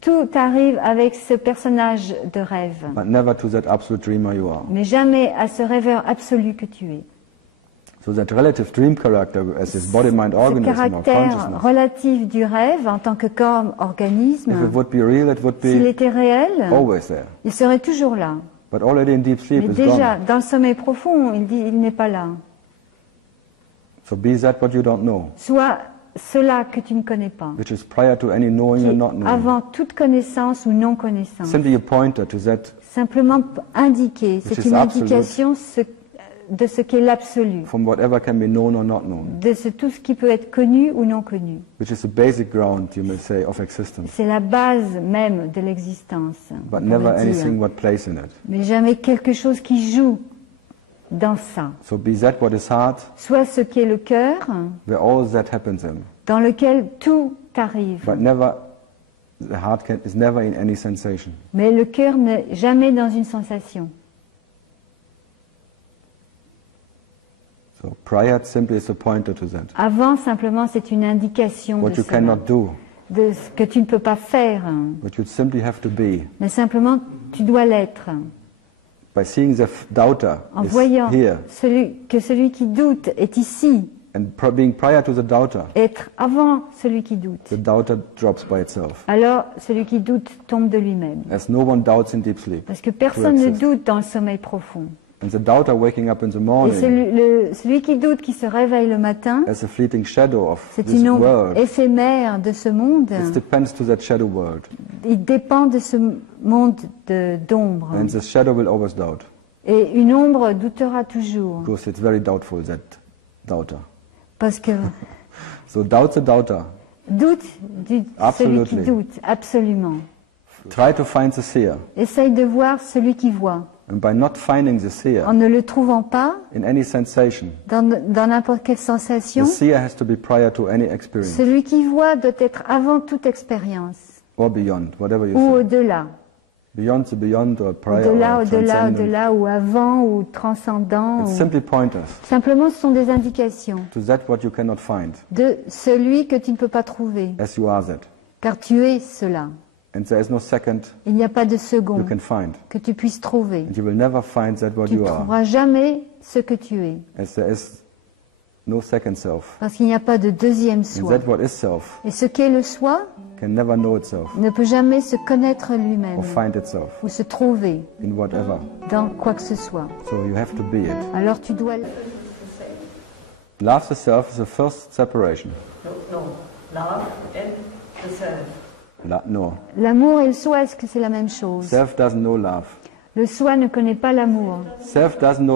Tout arrive avec ce personnage de rêve, but never to that absolute dreamer you are. mais jamais à ce rêveur absolu que tu es. So that relative dream character as this body-mind Ce organism or caractère consciousness, relatif du rêve en tant que corps-organisme, if it would be real, it would s'il be était réel, always there. il serait toujours là. But already in deep sleep Mais is déjà, gone. dans le sommeil profond, il n'est pas là. So be that what you don't know, Soit cela que tu ne connais pas, which is prior to any knowing qui or est not knowing. avant toute connaissance ou non-connaissance. Simply a pointer to that Simplement indiquer, Which c'est is une absolute. indication de ce qu'est l'absolu, from whatever can be known or not known, de tout ce qui peut être connu ou non connu. which is the basic ground, you may say, of existence, C'est la base même de l'existence, but on never pourrait dire. anything what plays in it. Mais jamais quelque chose qui joue dans ça. So be that what is heart, Soit ce qu'est le cœur, where all that happens in, dans lequel tout arrive. but never, the heart is never in any sensation. Mais le cœur n'est jamais dans une sensation. So prior simply is a pointer to that. Avant, simplement, c'est une indication What de you cela, cannot do, de ce que tu ne peux pas faire. what you simply have to be. Mais simplement, tu dois l'être. By seeing the doubter En is voyant here, que celui qui doute est ici, and being prior to the doubter, être avant celui qui doute. the doubter drops by itself. Alors, celui qui doute tombe de lui-même. As no one doubts in deep sleep. Parce que personne ne exist. doute dans le sommeil profond. And the doubter waking up in the Et morning celui qui doute, qui se réveille le matin, as a fleeting shadow of c'est this une ombre world, éphémère de ce monde. it depends to that shadow world. Il dépend de ce monde d'ombre. And the shadow will always doubt, Et une ombre doutera toujours. because it's very doubtful, that doubter. Parce que So doubt the doubter. doute celui qui Absolutely. doute, absolument. Try to find the seer. Essaye de voir celui qui voit. And by not finding the seer En ne le trouvant pas, in any sensation, dans n'importe quelle the sensation, seer has to be prior to any experience, celui qui voit doit être avant toute expérience, or beyond, whatever you ou say. au-delà. Beyond the beyond, or prior, Au-delà, or au-delà, transcendent. au-delà, ou avant, ou transcendant. It's ou- simply pointers Simplement, ce sont des indications to that what you cannot find, de celui que tu ne peux pas trouver, as you are that. car tu es cela. And there is no second Il n'y a pas de you second can find. que tu puisses trouver. And you will never find that what Tu ne you are, trouveras jamais ce que tu es, as there is no second self. parce qu'il n'y a pas de deuxième And soi. that what is self Et ce qu'est le soi can never know itself ne peut jamais se connaître lui-même or find itself ou se trouver in whatever. dans quoi que ce soit. So you have to be it. Alors tu dois... Love the self is the first separation. No, love and the self. No. L'amour et le soi, est-ce que c'est la même chose? Self doesn't know love. Le soi ne connaît pas l'amour. Self doesn't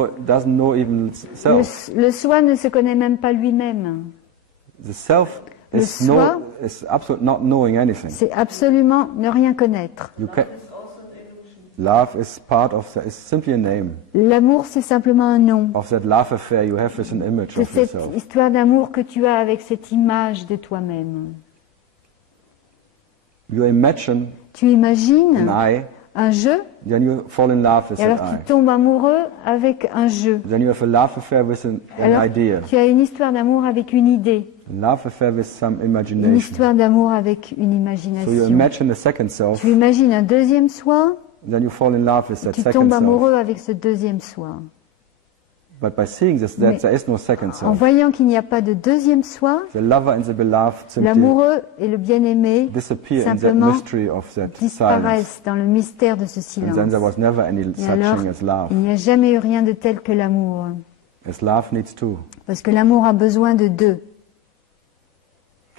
know even self. Le soi ne se connaît même pas lui-même. The self Le is soi, is absolutely not knowing anything. c'est absolument ne rien connaître. You can, love is part of is simply a name L'amour, c'est simplement un nom of that love affair you have with an image de of cette yourself. histoire d'amour que tu as avec cette image de toi-même. You imagine Tu imagines an I, un jeu then you fall in love with et alors that tu I. tombes amoureux avec un jeu. Then you have a love affair with an Alors idea, tu as une histoire d'amour avec une idée, a love affair with some une imagination. histoire d'amour avec une So you imagination. imagine a second self, Tu imagines un deuxième soi, then you fall in love with that tu second tombes self. amoureux avec ce deuxième soi. But by seeing this, Mais there is no second En self. voyant qu'il n'y a pas de deuxième soi, The lover and the beloved simply l'amoureux et le bien-aimé disappear in that simplement mystery of that silence. disparaissent dans le mystère de ce And silence. then there was never any Et such alors, thing as love. il n'y a jamais eu rien de tel que l'amour. As love needs two. Parce que l'amour a besoin de deux.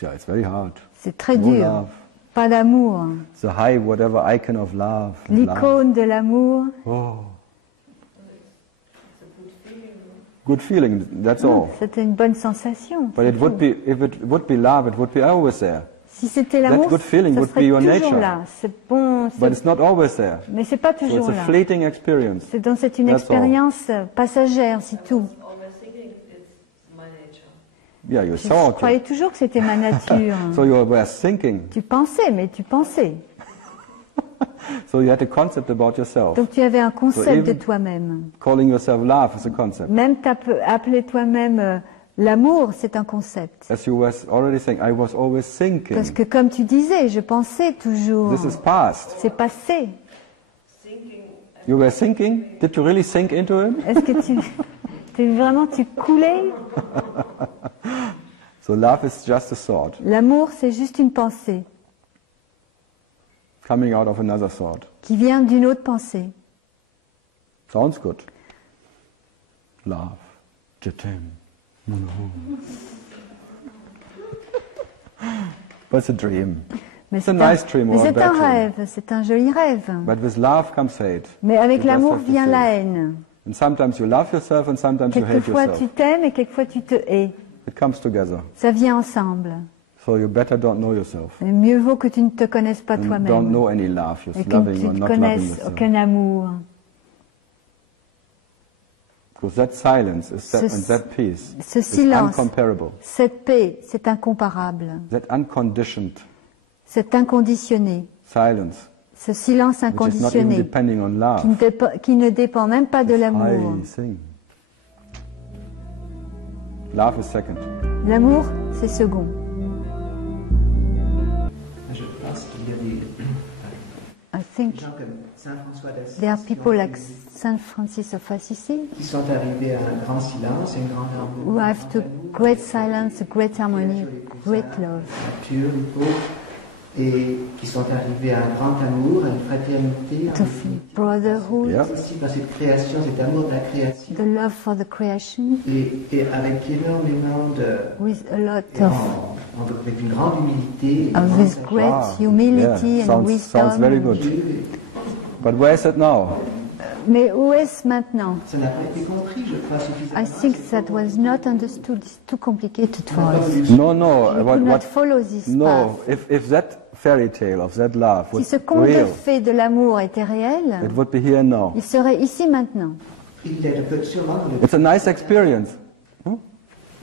Yeah, it's very hard. C'est très No dur. love. Pas d'amour. The high, whatever icon of love. Love. L'icône de l'amour, Oh. Good feeling, that's all. c'était une bonne sensation. But it would be, if it would be love, it would be always there. Si c'était l'amour, good feeling ça would serait be your toujours nature. là. C'est bon, But it's not always there. mais c'est pas So it's toujours a là. fleeting experience. C'est donc c'est une That's all. expérience passagère, c'est tout. always thinking it's my nature. Yeah, you Je thought. croyais toujours que c'était ma nature. So you were thinking. Tu pensais, mais tu pensais. So you had a concept about yourself. Donc tu avais un concept de even- toi-même. Calling yourself love is a concept. Même appeler toi-même l'amour, c'est un concept. As you were already saying, I was always thinking. Parce que comme tu disais, je pensais toujours. This is past. C'est passé. You were thinking? Did you really sink into it? Est-ce que tu coulais? So love is just a thought L'amour, c'est juste une pensée coming out of another thought. qui vient d'une autre pensée. Sounds good. Love. Je t'aime. But it's a dream. Mais It's a nice dream mais or a c'est bad un dream. rêve, c'est un joli rêve. But with love comes hate. Mais avec You just l'amour have to vient say. la haine. And sometimes you love yourself and sometimes you hate Quelquefois yourself. tu t'aimes et quelquefois tu te hais. It comes together. Ça vient ensemble. So you better don't know yourself. Et mieux vaut que tu ne te connaisses pas And don't toi-même. know any love. You're Et que loving tu or ne not loving connaisses yourself. aucun amour. Because that silence is that, Ce- and that peace ce is silence. uncomparable. Cette paix, c'est incomparable. That unconditioned C'est inconditionné. silence, Ce silence which is not even inconditionné depending on love. qui ne dépend même pas de It's l'amour. high thing. Love is second. L'amour, c'est second. Je pense qu'il y a des I think gens comme Saint François d'Assise there are qui people ont like été- Saint Francis of Assisi qui sont arrivés à un grand silence, une grande harmonie. who have to great silence, great harmony, great love. Nature, les pauvres, et qui sont arrivés à un grand amour, à une fraternité, To feel brotherhood, Yeah. aussi par cette création, cet amour de la création, the love for the creation, et avec énormément de... with a lot et of avec une grande humilité, with great Ah, humility yeah, and sounds very wisdom. good. But where is it now? Mais où est-ce maintenant? Ça n'a pas été compris, je crois, suffisamment. I think that was not understood. It's too complicated for us. No, no. We could not follow this No, path. if that fairy tale of that love Si was ce conte de real, fées de l'amour était réel, it would be here now. il serait ici maintenant. Il est sûrement dans le It's a nice experience.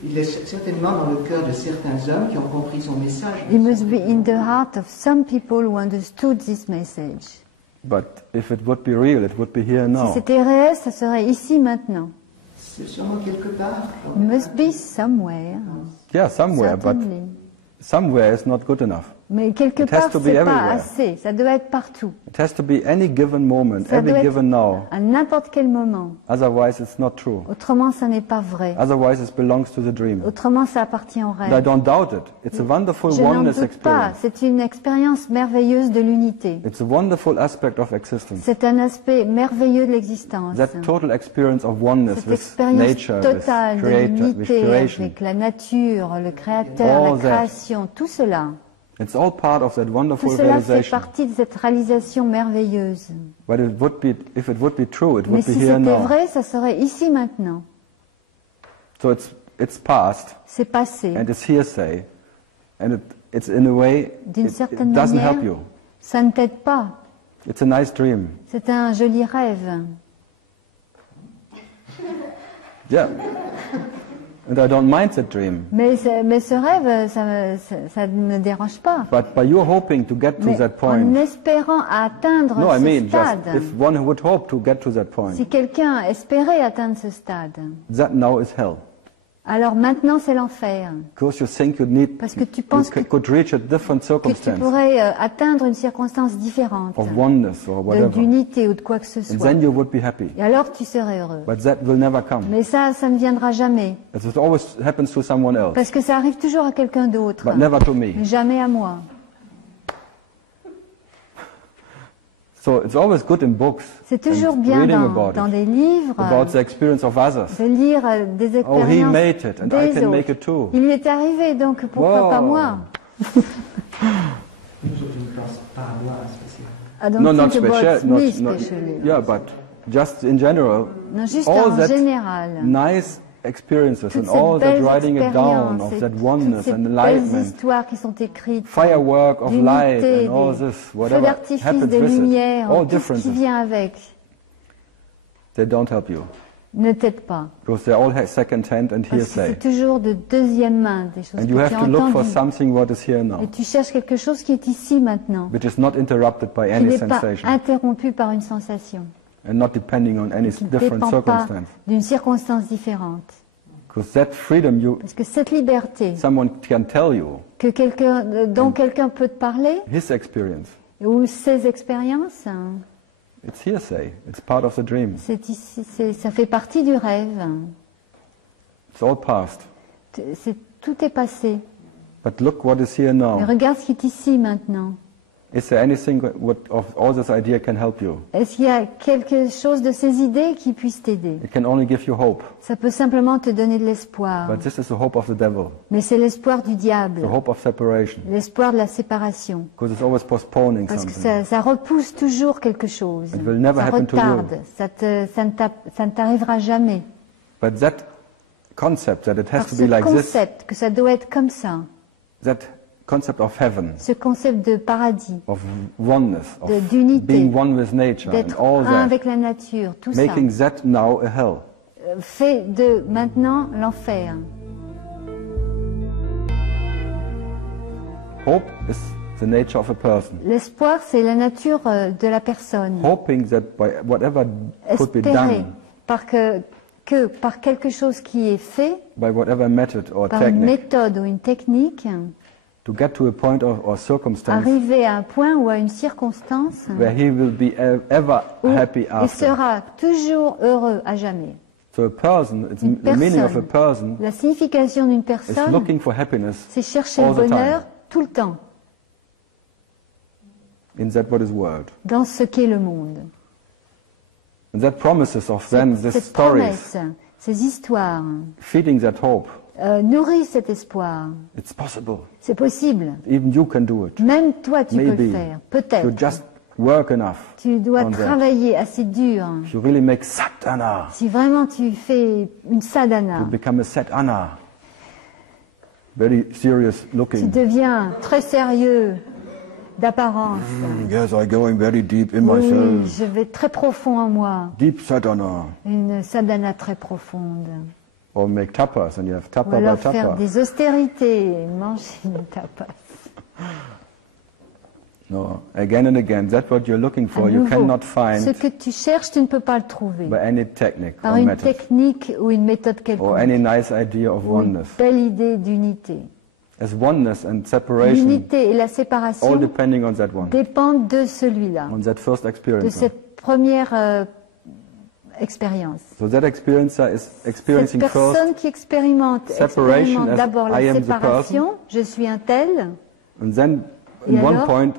Il est certainement dans le cœur de certains hommes qui ont compris son message. It must be in the heart of some people who understood this message. But if it would be real, it would be here Si now. c'était réel, ça serait ici maintenant. C'est sûrement quelque part. It must be somewhere. Yeah, somewhere, but Certainly. somewhere is not good enough. Mais quelque It has part, to be c'est pas everywhere. assez. Ça doit être partout. It has to be any given moment, Ça every doit être given now. à n'importe quel moment. Otherwise, it's not true. Autrement, ça n'est pas vrai. Otherwise, it belongs to the dream. Autrement, ça appartient au And I rêve. don't doubt it. It's a wonderful Je n'en oneness doute pas. experience. C'est une expérience merveilleuse de l'unité. It's a wonderful aspect of existence. C'est un aspect merveilleux de l'existence. That total experience of oneness Cette with expérience nature, with totale de creator, with l'unité creation. avec la nature, le créateur, All la that. création, tout cela. It's all part of that Tout wonderful cela fait realization. partie de cette réalisation merveilleuse. But it would be, if it would be true, it Mais would be si here c'était now. vrai, ça serait ici maintenant. So it's past, C'est passé. and it's hearsay, and it's in a way, D'une it certaine doesn't manière, help you. ça ne t'aide pas. It's a nice dream. C'est un joli rêve. Yeah. And I don't mind that dream. Mais ce rêve, ça ne me dérange pas. But by you hoping to get to Mais that en point, espérant atteindre no, I ce mean stade, just if one would hope to get to that point, si quelqu'un espérait atteindre ce stade, that now is hell. alors maintenant c'est l'enfer. Because you think you need, Parce que tu penses you could reach a different Que tu circumstance pourrais atteindre une circonstance différente, of oneness or whatever, d'unité ou de quoi que ce and soit. then you would be happy. Et alors tu serais heureux. But that will never come. Mais ça ne viendra jamais. It always happens to someone else, Parce que ça arrive toujours à quelqu'un d'autre. but never to me. Mais jamais à moi. So it's always good in books C'est toujours and bien reading dans about it, des livres about the experience of others. de lire des Oh, he expériences made it, and I des can make autres. it too. Il lui est arrivé, donc pourquoi Wow. pas moi? Je ne pense pas à moi spécialement. I don't No, not think about special. me Not, especially. yeah, but just in general, Non, juste all en that général. nice experiences Toutes and ces all that belles writing it down expériences of et that toutes oneness ces and belles enlightenment, histoires qui sont écrites, firework of light d'unité, and all des this, feux whatever d'artifice, happens des with lumières, it, all tout ce qui differences, vient avec, they don't help you ne t'aide pas. because they're all second-hand and Parce que hearsay. c'est toujours de deuxième main, des choses And que you tu have as to look for entendues. something what is here Et now, tu cherches quelque chose qui est ici maintenant, which is not interrupted by qui any n'est pas sensation interrompu par une sensation, and not depending on any qui ne different dépend pas circumstance. d'une circonstance différente. Because that freedom, Parce que cette liberté someone can tell you dont quelqu'un peut te parler, his experience. ou ses expériences, It's hearsay. It's part of the dream. c'est ici, ça fait partie du rêve. It's all past. Tout est passé. But look what is here Mais now. regarde ce qui est ici maintenant. Is there anything what of all this idea can help you? Est-ce qu'il y a quelque chose de ces idées qui puisse t'aider? It can only give you hope. Ça peut simplement te donner de l'espoir. But this is the hope of the devil. Mais c'est l'espoir du diable, The hope of separation. l'espoir de la séparation. Because it's always postponing Parce que something. ça repousse toujours quelque chose. It will never Ça happen to you. retarde, ça ne t'arrivera jamais. But that concept that it has Par to ce be like this, concept, que ça doit être comme ça, that concept of heaven, ce concept de paradis, of oneness, of d'unité, being one with nature, and d'être all un that, avec la nature, tout making ça, that now a hell. fait de maintenant l'enfer. Hope is the nature of a person. L'espoir, c'est la nature de la personne. Hoping that by whatever could be Espérer done, que par quelque chose qui est fait, by whatever method or par une technique, méthode ou une technique, to get to a point or circumstance arriver à un point ou à une circonstance where he will be ever où happy il after. sera toujours heureux à jamais. So a person, it's Une the meaning of a personne, person la signification d'une is personne, looking for happiness c'est chercher all le the bonheur time tout le temps, in that what is world. dans ce qu'est le monde. And that promises of then these Cette stories, promesse, ces histoires, feeding that hope. nourrissent cet espoir. It's possible. C'est possible. Even you can do it. Même toi, tu peux le Maybe faire. you Peut-être. just work enough. Tu dois on that. travailler assez dur. If you really make sadhana, Si vraiment tu fais une sadhana, you become a sadhana. Very serious tu looking. deviens très sérieux d'apparence. Yes, I'm going very deep in Oui, myself. je vais très profond en moi. Deep sadhana. Une sadhana très profonde. Or make tapas, and you have Ou tapa by alors faire tapa. des austérités, manger une tapas. No, again and again, that's what you're looking À for. You nouveau, cannot ce find que tu cherches, tu ne peux pas le trouver. by any technique Par or une method, technique ou une méthode or quelconque. any nice idea of Ou une oneness. belle idée d'unité. As oneness and separation, L'unité et la all séparation depending on that one, dépendent de celui-là, on that first de experience. cette première expérience. So that experiencer is Cette experiencing first, personne qui expérimente separation as d'abord la I am the séparation, je suis un tel, and then et in one alors, point,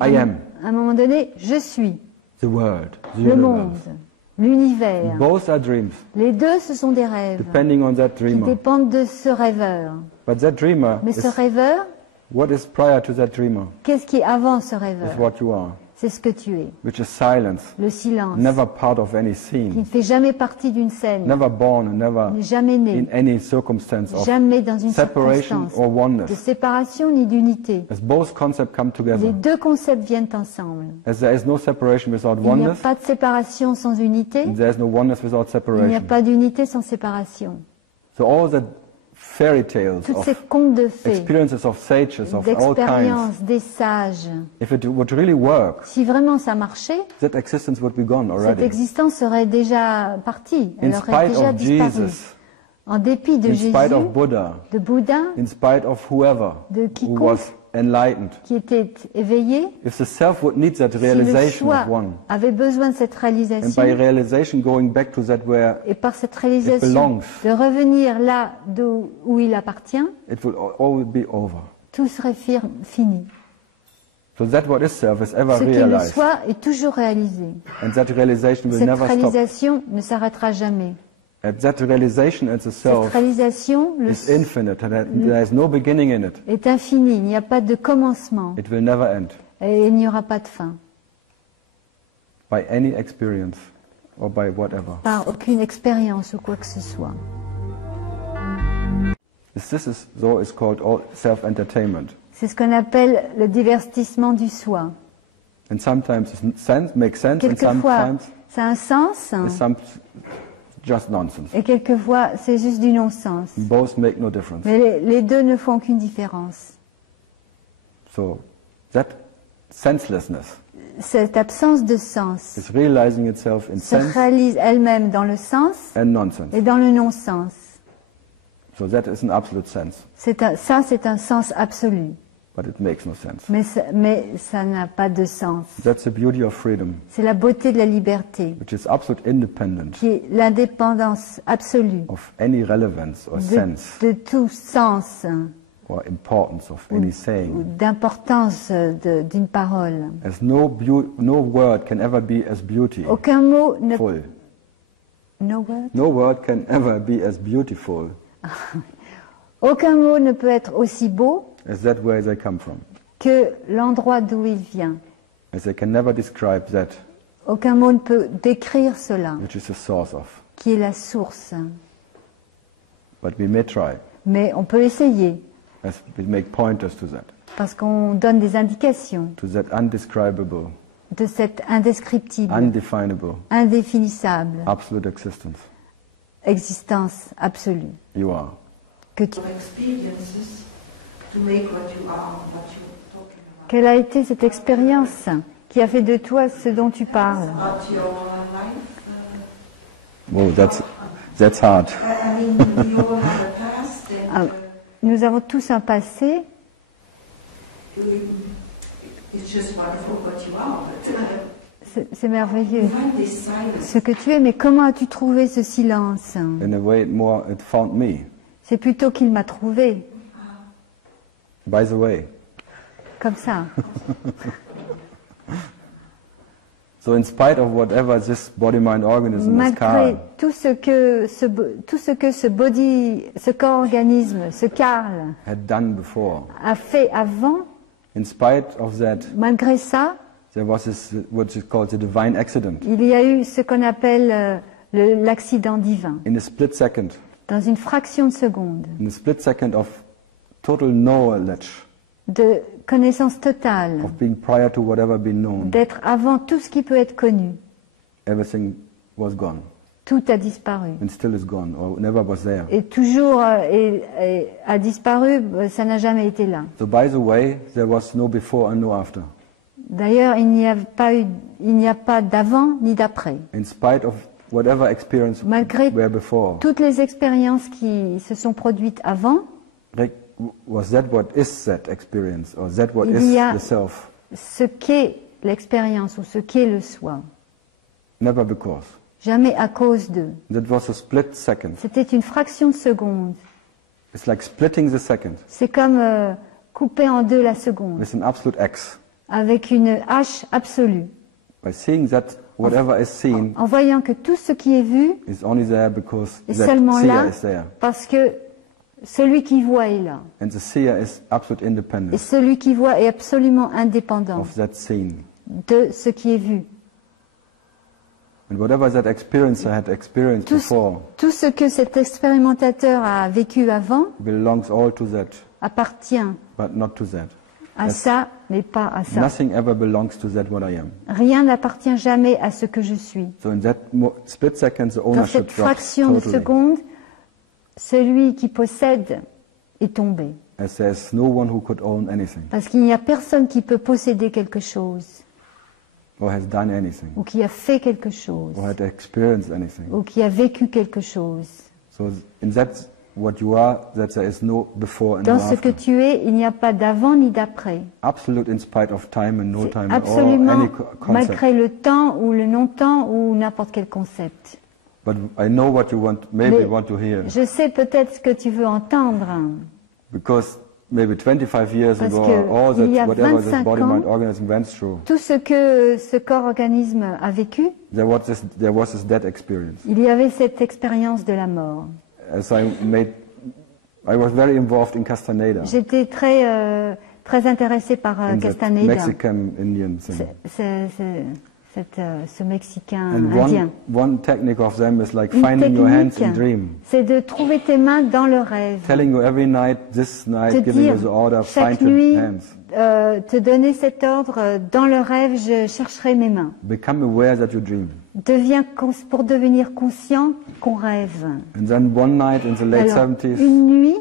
I am. à un moment donné, je suis the word, the le monde, universe. l'univers. Both are dreams, Les deux, ce sont des rêves depending on that qui dreamer. dépendent de ce rêveur. But that dreamer Mais ce is rêveur What is prior to that dreamer? Qu'est-ce qui est avant ce Is rêveur? what you are, C'est ce que tu es. which is silence, Le silence, never part of any qui ne scene, fait jamais partie d'une scène, never born and never n'est jamais in né, any circumstance of jamais dans une separation circonstance or de oneness. séparation ni d'unité. As both concepts come Les together, deux concepts viennent ensemble. as there is no separation without Il n'y a oneness, pas de séparation sans unité, and there is no oneness without il n'y a separation. pas d'unité sans séparation. So all the fairy tales Toutes ces of contes de fées, experiences of sages of all kinds, d'expériences des sages, if it would really work, si vraiment ça marchait, that existence would be gone cette already. existence serait déjà partie, In elle aurait spite déjà of disparu. Jesus, En dépit de in Jésus, spite of Buddha, de Bouddha, in spite of whoever de who quiconque was enlightened, qui était éveillé, if the self would need that si le realization soi of one, avait besoin de cette and réalisation, by realization going back to that where et par cette it réalisation belongs, de revenir là où il appartient, it will all be over. tout serait fini. So that what is self is ever Ce qui est le realized, soi est toujours réalisé. and that realization will Cette never stop. réalisation ne s'arrêtera jamais. And that realization as a Cette self réalisation is infinite, and that there is no beginning in it. est infinie, il n'y a pas de commencement It will never end et il n'y aura pas de fin, by any experience or by whatever. par aucune expérience ou quoi que ce soit. This is so is called all self-entertainment, C'est ce qu'on appelle le divertissement du soi. and sometimes it makes sense, and Quelquefois, sometimes ça a un sens it's just nonsense. et quelquefois, c'est juste du non-sens. Both make no difference. Mais les deux ne font aucune différence. So that senselessness Cette absence de sens is realizing itself in se sense réalise elle-même dans le sens and nonsense. et dans le non-sens. So that is an absolute sense, C'est un sens absolu. but it makes no sense. Mais ça n'a pas de sens. That's the beauty of freedom, C'est la beauté de la liberté, which is absolute independent qui est l'indépendance absolue of any relevance or sense de tout sens or importance of any saying. ou d'importance d'une parole. As no word can ever be as beautiful. Aucun mot ne... No word? No word can ever be as beautiful Aucun mot ne peut être aussi beau as that where they come from. que l'endroit d'où il vient. As they can never describe that Aucun mot ne peut décrire cela, which is the source of. qui est la source. But we may try, Mais on peut essayer, as we make pointers to that, parce qu'on donne des indications to that undescribable, de cette indescriptible, undefinable, indéfinissable absolute existence existence absolue you are. que tu... Experiences to make what you are, what you're talking about. Quelle a été cette expérience qui a fait de toi ce dont tu parles? About your life. Whoa, that's hard. I mean, we all have a past, and Nous avons tous un passé, it's just wonderful what you are. But c'est merveilleux you find this silence. ce que tu es, mais comment as-tu trouvé ce silence? In a way, it found me. C'est plutôt qu'il m'a trouvé, By the way, comme ça. so in spite of whatever this body-mind organism is Malgré Karl, tout ce que ce corps-organisme, ce Karl, had done before, a fait avant, in spite of that, malgré ça, there was this, what is called the divine accident. il y a eu ce qu'on appelle l'accident divin. In a split second, Dans une fraction de seconde, in a split second of total knowledge, de connaissance totale, of being prior to whatever been known, d'être avant tout ce qui peut être connu, everything was gone, tout a disparu. and still is gone, or never was there. Et toujours a disparu, ça n'a jamais été là. So by the way, there was no before and no after. D'ailleurs, il n'y a pas d'avant ni d'après. In spite of whatever experience Malgré were before, toutes les expériences qui se sont produites avant, was that what is that experience, or that what Il is y a- the self? ce qu'est l'expérience ou ce qu'est le soi. Never because. Jamais à cause de. That was a split second. C'était une fraction de seconde. It's like splitting the second C'est comme couper en deux la seconde, with an absolute X. avec une hache absolue. By seeing that whatever is seen En voyant que tout ce qui est vu is only there because est that seulement seer là is there. parce que Celui qui voit est là. And the seer is absolute Et independent celui qui voit est absolument indépendant of that scene. de ce qui est vu. And whatever that experiencer had experienced Tout, before tout ce que cet expérimentateur a vécu avant belongs all to that, appartient but not to that. à ça, mais pas à ça. Nothing ever belongs to that what I am. Rien n'appartient jamais à ce que je suis. So in that split second, the Dans ownership cette fraction drops de totally. seconde, celui qui possède est tombé. As there's no one who could own anything Parce qu'il n'y a personne qui peut posséder quelque chose, or has done anything ou qui a fait quelque chose, or had experienced anything. ou qui a vécu quelque chose. So in that what you are, that there is no before and Dans no ce que after. tu es, il n'y a pas d'avant ni d'après. Absolute in spite of time and no C'est time or absolument any concept. malgré le temps ou le non-temps ou n'importe quel concept. But I know what you want, maybe Mais want to hear. je sais peut-être ce que tu veux entendre, Because maybe 25 years Parce ago, que all il y that, a whatever this 25 body, ans, mind, organism went through, tout ce que ce corps-organisme a vécu, there was this death experience. il y avait cette expérience de la mort. As I was very involved in Castaneda, J'étais très intéressée par in that Castaneda, Mexican Indian thing. ce Mexicain And indien. one technique of them is like Une finding your hands in technique, dream, c'est de trouver tes mains dans le rêve, telling you every night, this te night, giving dire you the order, chaque find your nuit, hands. te donner cet ordre, dans le rêve, je chercherai mes mains. Become aware that you dream. Pour devenir conscient qu'on rêve. And then one night in the late Alors, 70s, une nuit,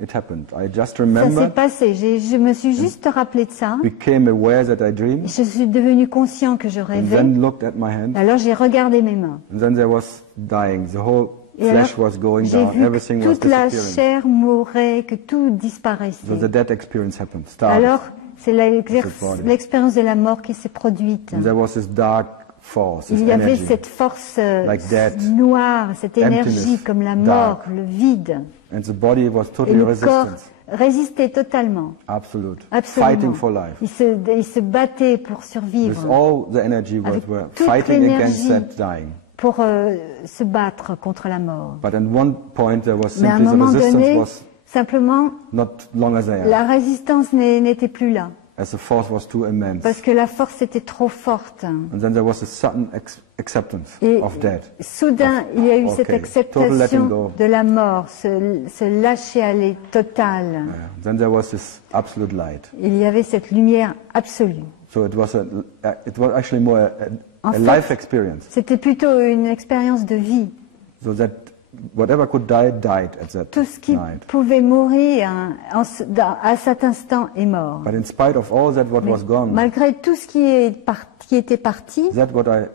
it happened. I just ça s'est remembered, passé. Je me suis juste rappelé de ça. became aware that I dreamed, Je suis devenu conscient que je and rêvais. then looked at my hand, Alors j'ai regardé mes mains. and then there was dying. The whole Et alors, flesh was going j'ai down. vu Everything que was toute la disappearing. chair mourait, que tout So disparaissait. the death experience happened. Started. Alors, c'est body. l'expérience de la mort qui s'est produite. And there was this dark force, this Il y avait energy. cette force Like death, noire, cette énergie emptiness, comme la mort, dark. le vide. And the body was Et totally le corps resistant. résistait totalement. Absolute. Absolument. Fighting for life. Il se battait pour With survivre, all the energy Avec were toute fighting against l'énergie. that dying. pour se battre contre la mort. But at one point there was Mais à un simply the moment resistance donné, was simplement, not longer there. la résistance n'était plus là, As the force was too immense. parce que la force était trop forte. And then there was a sudden acceptance Et of death. soudain, il y a eu Okay, cette total letting acceptation go. de la mort, ce lâcher aller total. Then there was this absolute light. Il y avait cette lumière absolue. So it was actually more En a fait, life experience. C'était plutôt une expérience de vie. So that whatever could die died at that Tout ce qui night. pouvait mourir à cet instant est mort. But in spite of all that what Mais was gone, malgré tout ce qui était parti, that what I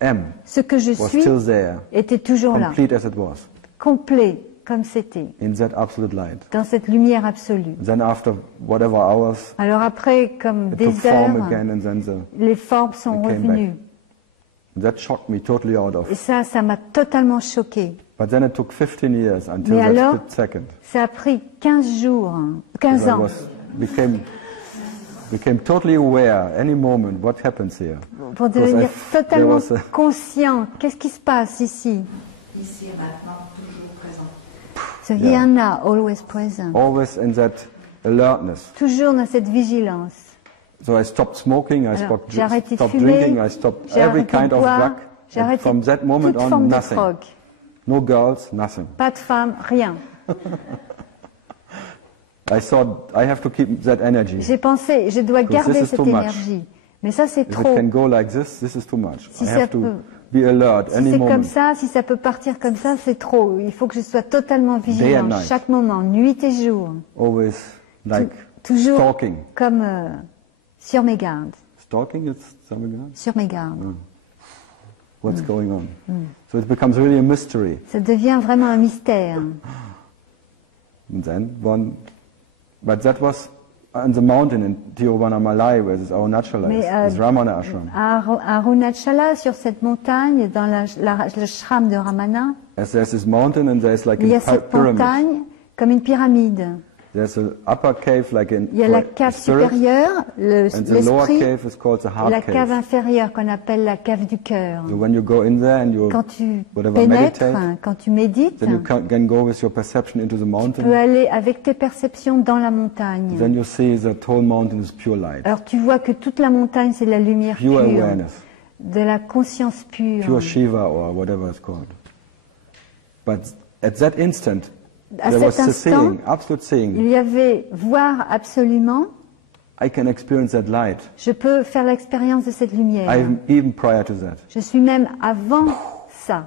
am ce que je was suis still there, était toujours là, complete as it was, complet comme c'était, in that absolute light. dans cette lumière absolue. Then after whatever hours, Alors après, comme it des took form heures, again, and then les formes sont it came revenues. that shocked me totally out Et of. ça m'a totalement choqué. But then it took 15 years until Mais that alors, split second. ça a pris 15 jours, 15 I ans, became totally aware any moment what happens here. pour Because devenir there totalement was a- conscient. Qu'est-ce qui se passe ici? Ici et maintenant, toujours présent. So Yeah. here now, always present. Always in that alertness. Toujours dans cette vigilance. So I stopped smoking, I Alors, stopped, j'ai arrêté de stopped fumer, drinking, I stopped j'ai every arrêté kind de of boire, drug. j'ai And arrêté from that moment toute on, forme de nothing. drogue. No girls, nothing. Pas de femme, rien. I thought I have to keep that energy. J'ai pensé, je dois Because garder this is cette too much. énergie. Mais ça, c'est If it trop. can go like this is too much. Si I ça have to peut- be alert Si any c'est moment. comme ça, si ça peut partir comme ça, c'est trop. Il faut que je sois totalement and vigilant, night. chaque moment, nuit et jour. Always like Toujours stalking. comme sur mes gardes. Stalking is something else? Sur mes gardes. What's going on? So it becomes really a mystery. Ça devient vraiment un mystère. And then but that was on the mountain in Tiruvannamalai, where this Arunachala Mais, is Ramana Ashram. À Arunachala, sur cette montagne, dans le shram de Ramana, As there's this mountain and there's like il y a a cette pyramid. montagne comme une pyramide. There's an upper cave like in Il y a la cave spirit, supérieure, and the lower l'esprit, cave is called the et heart la cave cave. inférieure qu'on appelle la cave du cœur. So when you go in there and you Quand tu whatever pénètres, meditate, quand tu médites, then you can go with your perception into the tu peux mountain. aller avec tes perceptions dans la montagne. Then you see that whole mountain is pure light, Alors tu vois que toute la montagne c'est de la lumière pure pure, awareness, de la conscience pure. pure Shiva or whatever it's called. But at that instant, À there was cet the instant, seeing, absolute seeing. il y avait voir absolument. I can experience that light. Je peux faire l'expérience de cette lumière. I'm even prior to that. Je suis même avant ça.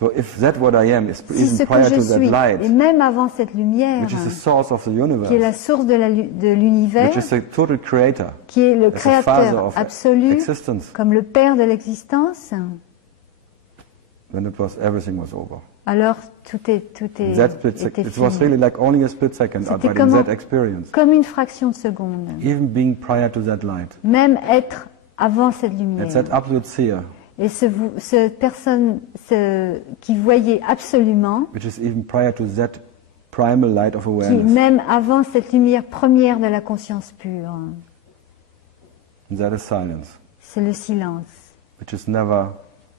So if that what I am is Si ce even que prior je to that suis, et light, même avant cette lumière, which is the source of the qui est la universe, source de l'univers, which is the total creator, qui est le as the father créateur of absolu, existence, comme le père de l'existence, then everything was over. alors tout In that split était it was fini. really like only a split second, C'était but in that experience, comme une fraction de seconde. even being prior to that light, Même être avant cette it's lumière. that absolute seer, Et cette personne qui voyait absolument, which is even prior to that primal light of qui awareness, même avant cette lumière première de la conscience pure, and that is silence, c'est le silence, which is never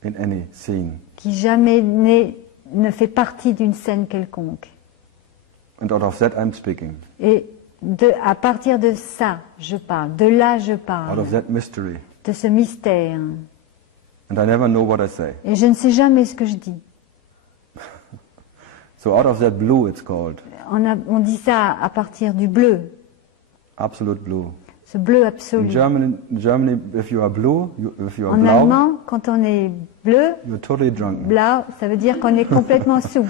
in any scene. qui jamais ne fait partie d'une scène quelconque. And out of that I'm speaking, Et à partir de ça, je parle, de là je out parle, of that mystery, de ce mystère. and I never know what I say. Et je ne sais jamais ce que je dis. So out of that blue it's called, On dit ça à partir du bleu, absolute blue. ce bleu In absolu. Germany, if you are blue, if you are En blau, allemand, quand on est bleu, you're totally drunk. blau, ça veut dire qu'on est complètement sous.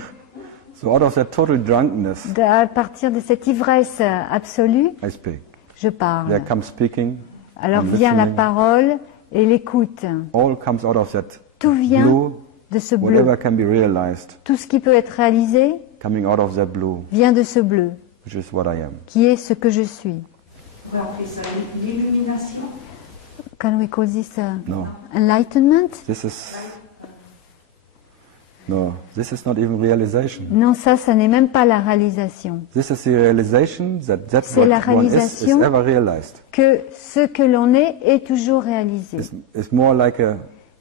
So out of that total drunkenness, À partir de cette ivresse absolue, I speak. je parle. There comes speaking, Alors and vient la listening. parole et l'écoute. All comes out of that Tout vient blue, de ce bleu. whatever can be realized, Tout ce qui peut être réalisé coming out of that blue, vient de ce bleu, which is what I am. qui est ce que je suis. On va appeler ça l'illumination. Can we call this No, enlightenment? this is not even realization. Non, ça n'est même pas la réalisation. This is the realization that that's C'est what la one is réalisation ever realized. Que ce que l'on est toujours réalisé. It's more like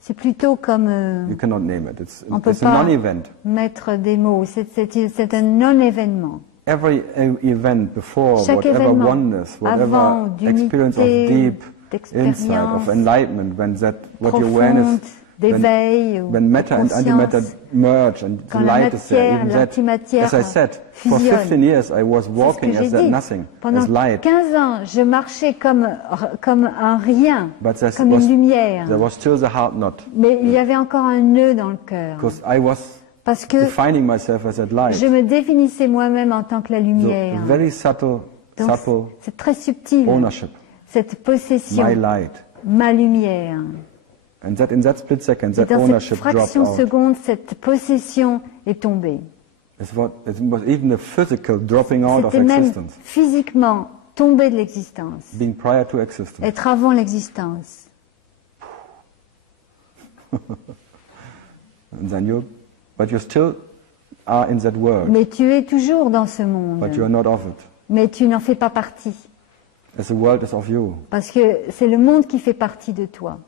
C'est plutôt comme you cannot name it. It's on peut a pas non-event. mettre des mots. C'est un non-événement. Every event before, Chaque whatever événement oneness, avant whatever experience of d'unité, deep insight, d'expérience of enlightenment, when your profonde, awareness, d'éveil, ou when matter de and antimatter conscience, merge and the quand la light is there, matière, even that, l'antimatière as I said, for fusionne. 15 years I was C'est ce que walking j'ai as that dit. nothing, Pendant as light, 15 ans, je marchais comme un rien, but there comme une lumière. was still the heart knot, Mais il y avait encore un nœud dans le cœur. because I was Parce que defining myself as that light. je me définissais moi-même en tant que la So lumière. very subtle Donc, c'est très subtil, ownership, cette possession, my light. ma lumière. And that in that split second, Et that dans cette ownership dropped fraction de out. seconde, cette possession est tombée. It was even a physical dropping out of C'était même existence, physiquement tomber de l'existence, being prior to existence. être avant l'existence. And then but you still are in that world, Mais tu es toujours dans ce monde, but you are not of it. mais tu n'en fais pas partie, As the world is of you. parce que c'est le monde qui fait partie de toi.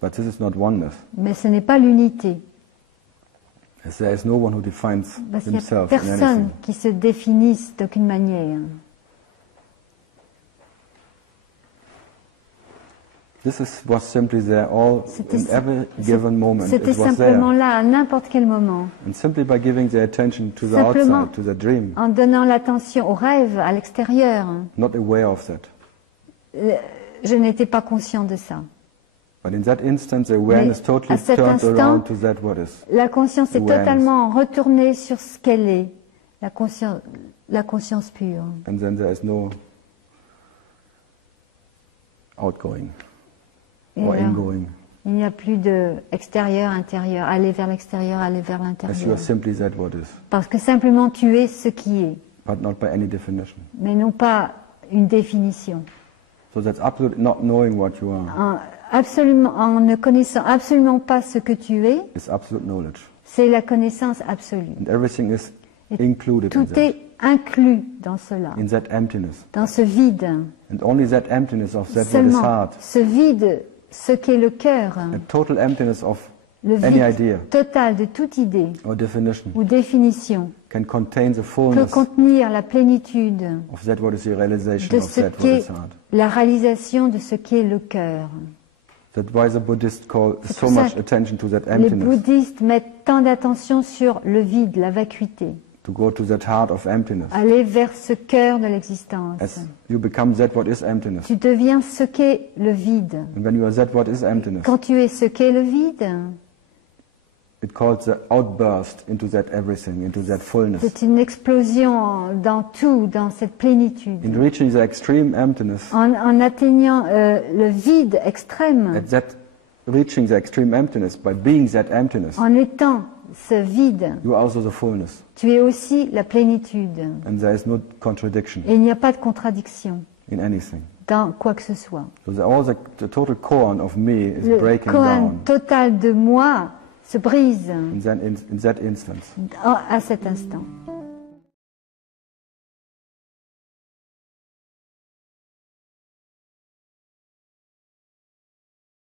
But this is not oneness. Mais ce n'est pas l'unité, As there is no one who defines parce qu'il n'y a himself in personne anything. qui se définisse d'aucune manière. Was simply there all in every given moment. C'était It was simplement there. là, à n'importe quel moment, And simply by giving the attention to the Simplement. outside, to the dream, en donnant l'attention au rêve, à l'extérieur. not aware of that. Je n'étais pas conscient de ça. But in that instant, the awareness à totally cet turned instant, around to that what is. La conscience est Awareness. totalement retournée sur ce qu'elle est, la conscience pure. And then there is no outgoing Et or alors, ingoing. il n'y a plus de extérieur, intérieur, aller vers l'extérieur, aller vers As you l'intérieur. are simply that what is, Parce que simplement tu es ce qui est, but not by any definition. mais non pas une définition. So that's absolute not knowing what you are. En ne connaissant absolument pas ce que tu es, It's absolute knowledge. C'est la connaissance absolue. And everything is Et included in tout that, est inclus dans cela, in that emptiness. dans ce vide. And only that emptiness of that what is Seulement heart, ce vide, ce qu'est le cœur, a total emptiness of le any vide idea total de toute idée or definition, ou définition, can contain the peut fullness contenir la plénitude of that what is the realization de of ce that what qu'est is heart. la réalisation de ce qu'est le cœur. That's why the Buddhists call C'est so pour ça much que attention to that Les emptiness, bouddhistes mettent tant d'attention sur le vide, la vacuité, to go to that heart of emptiness. aller vers ce cœur de l'existence. As you become that what is emptiness. Tu deviens ce qu'est le vide. And when you are that what is emptiness, Quand tu es ce qu'est le vide, it calls the outburst into that everything, into that fullness. c'est une explosion dans tout, dans cette plénitude. In reaching the extreme emptiness, En atteignant le vide extrême, at that reaching the extreme emptiness, by being that emptiness, en étant ce vide, you are also the fullness. tu es aussi la plénitude. And there is no contradiction Et il n'y a pas de contradiction in anything. dans quoi que ce soit. So the total koan of me is Le breaking koan down total de moi se brise in that instance. à cet instant.